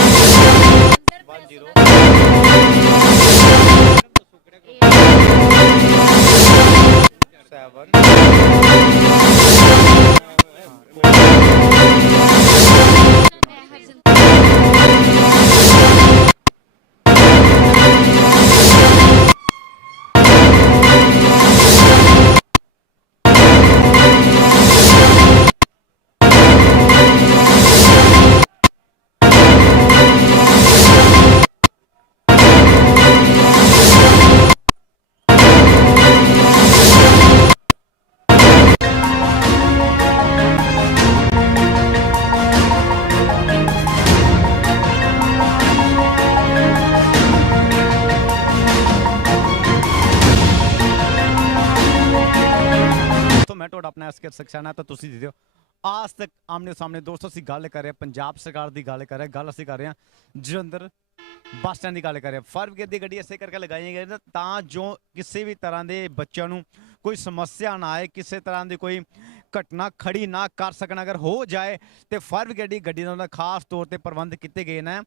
7 ਮੈਂ ਤੁਹਾਡਾ ਆਪਣਾ SK ਸਕਸੈਨਾ, ਤਾਂ ਤੁਸੀਂ ਦੇ ਦਿਓ ਆਜ ਤੱਕ ਆਮਨੇ ਸਾਹਮਣੇ। ਦੋਸਤੋ ਅਸੀਂ ਗੱਲ ਕਰ ਰਹੇ ਹਾਂ ਪੰਜਾਬ ਸਰਕਾਰ ਦੀ, ਗੱਲ ਕਰ ਰਹੇ, ਗੱਲ ਅਸੀਂ ਕਰ ਰਹੇ ਹਾਂ ਜਲੰਧਰ ਬੱਸ ਸਟੈਂਡ ਦੀ ਗੱਲ ਕਰ ਰਹੇ ਹਾਂ। ਫਾਇਰ ਬ੍ਰਿਗੇਡ ਦੀ ਗੱਡੀ ਇਸੇ ਕਰਕੇ ਲਗਾਈਆਂ ਗਈਆਂ ਤਾਂ ਜੋ ਕਿਸੇ ਵੀ ਤਰ੍ਹਾਂ ਦੇ ਬੱਚਿਆਂ ਨੂੰ ਕੋਈ ਸਮੱਸਿਆ ਨਾ ਆਏ, ਕਿਸੇ ਤਰ੍ਹਾਂ ਦੀ ਕੋਈ ਘਟਨਾ ਖੜੀ ਨਾ ਕਰ ਸਕਣ। ਅਗਰ ਹੋ ਜਾਏ ਤੇ ਫਾਇਰ ਬ੍ਰਿਗੇਡ ਦੀ ਗੱਡੀ ਨਾਲ ਖਾਸ ਤੌਰ ਤੇ ਪ੍ਰਬੰਧ ਕੀਤੇ ਗਏ ਨੇ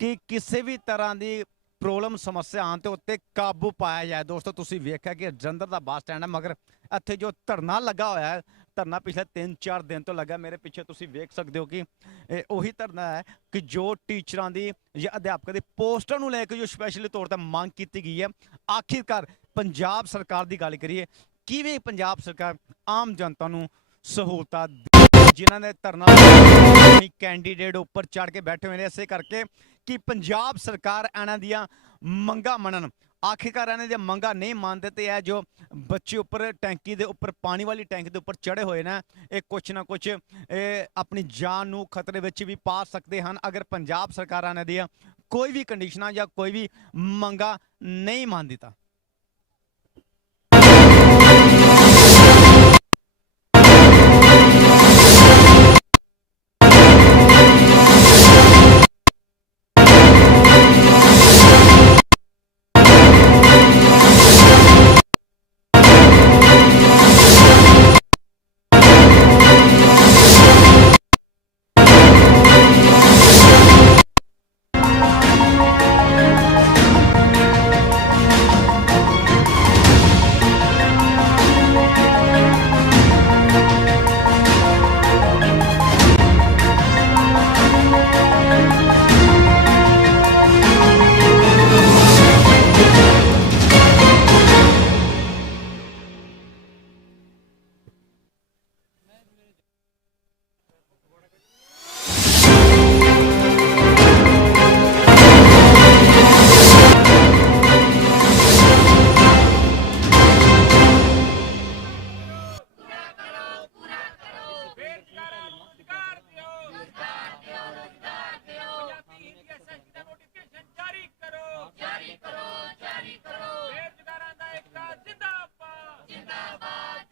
ਕਿ ਕਿਸੇ ਵੀ ਤਰ੍ਹਾਂ ਦੀ ਪ੍ਰੋਬਲਮ ਸਮੱਸਿਆ ਆਉਣ ਤੇ ਉੱਤੇ ਕਾਬੂ ਪਾਇਆ ਜਾਏ। ਦੋਸਤੋ ਤੁਸੀਂ ਵੇਖਿਆ ਕਿ ਜਲੰਧਰ ਦਾ ਬੱਸ ਸਟੈਂਡ ਹੈ, ਮਗਰ ਇੱਥੇ ਜੋ ਧਰਨਾ ਲੱਗਾ ਹੋਇਆ ਹੈ, ਧਰਨਾ ਪਿਛਲੇ 3-4 ਦਿਨ ਤੋਂ ਲੱਗਾ। ਮੇਰੇ ਪਿੱਛੇ ਤੁਸੀਂ ਵੇਖ ਸਕਦੇ ਹੋ ਕਿ ਇਹ ਉਹੀ ਧਰਨਾ ਹੈ ਕਿ ਜੋ ਟੀਚਰਾਂ ਦੀ ਜਾਂ ਅਧਿਆਪਕਾਂ ਦੀ ਪੋਸਟਾਂ ਨੂੰ ਲੈ ਕੇ ਜੋ ਸਪੈਸ਼ਲੀ ਤੌਰ ਤੇ ਮੰਗ ਕੀਤੀ ਗਈ ਹੈ। ਆਖਿਰਕਾਰ ਪੰਜਾਬ ਸਰਕਾਰ ਦੀ ਗੱਲ ਕਰੀਏ, ਕਿਵੇਂ ਪੰਜਾਬ ਸਰਕਾਰ ਆਮ ਜਨਤਾ ਨੂੰ ਸਹੂਲਤਾਂ, ਜਿਨ੍ਹਾਂ ਨੇ ਧਰਨਾ ਕੈਂਡੀਡੇਟ ਉੱਪਰ ਚੜ ਕੇ ਬੈਠੇ ਹੋਏ ਨੇ ਇਸੇ ਕਰਕੇ ਕਿ ਪੰਜਾਬ ਸਰਕਾਰ ਇਹਨਾਂ ਦੀਆਂ ਮੰਗਾਂ ਮੰਨਣ। ਆਖਿਰਕਾਰ ਇਹਨਾਂ ਦੀਆਂ ਮੰਗਾਂ ਨਹੀਂ ਮੰਨਦੇ ਤੇ ਇਹ ਜੋ ਬੱਚੇ ਉੱਪਰ ਟੈਂਕੀ ਦੇ ਉੱਪਰ ਪਾਣੀ ਵਾਲੀ ਟੈਂਕ ਦੇ ਉੱਪਰ ਚੜੇ ਹੋਏ ਨੇ ਇਹ ਕੁਛ ਨਾ ਕੁਛ ਆਪਣੀ ਜਾਨ ਨੂੰ ਖਤਰੇ ਵਿੱਚ ਵੀ ਪਾ ਸਕਦੇ ਹਨ ਅਗਰ ਪੰਜਾਬ ਸਰਕਾਰਾਂ ਨੇ ਦੀਆਂ ਕੋਈ ਵੀ ਕੰਡੀਸ਼ਨਾਂ ਜਾਂ ਕੋਈ ਵੀ ਮੰਗਾਂ ਨਹੀਂ ਮੰਨਦੀ ਤਾਂ। ਜਾਰੀ ਕਰੋ ਬੇਰੁਜ਼ਗਾਰਾਂ ਦਾ ਇੱਕ ਜਿੰਦਾਬਾਦ ਜਿੰਦਾਬਾਦ ਜਿੰਦਾਬਾਦ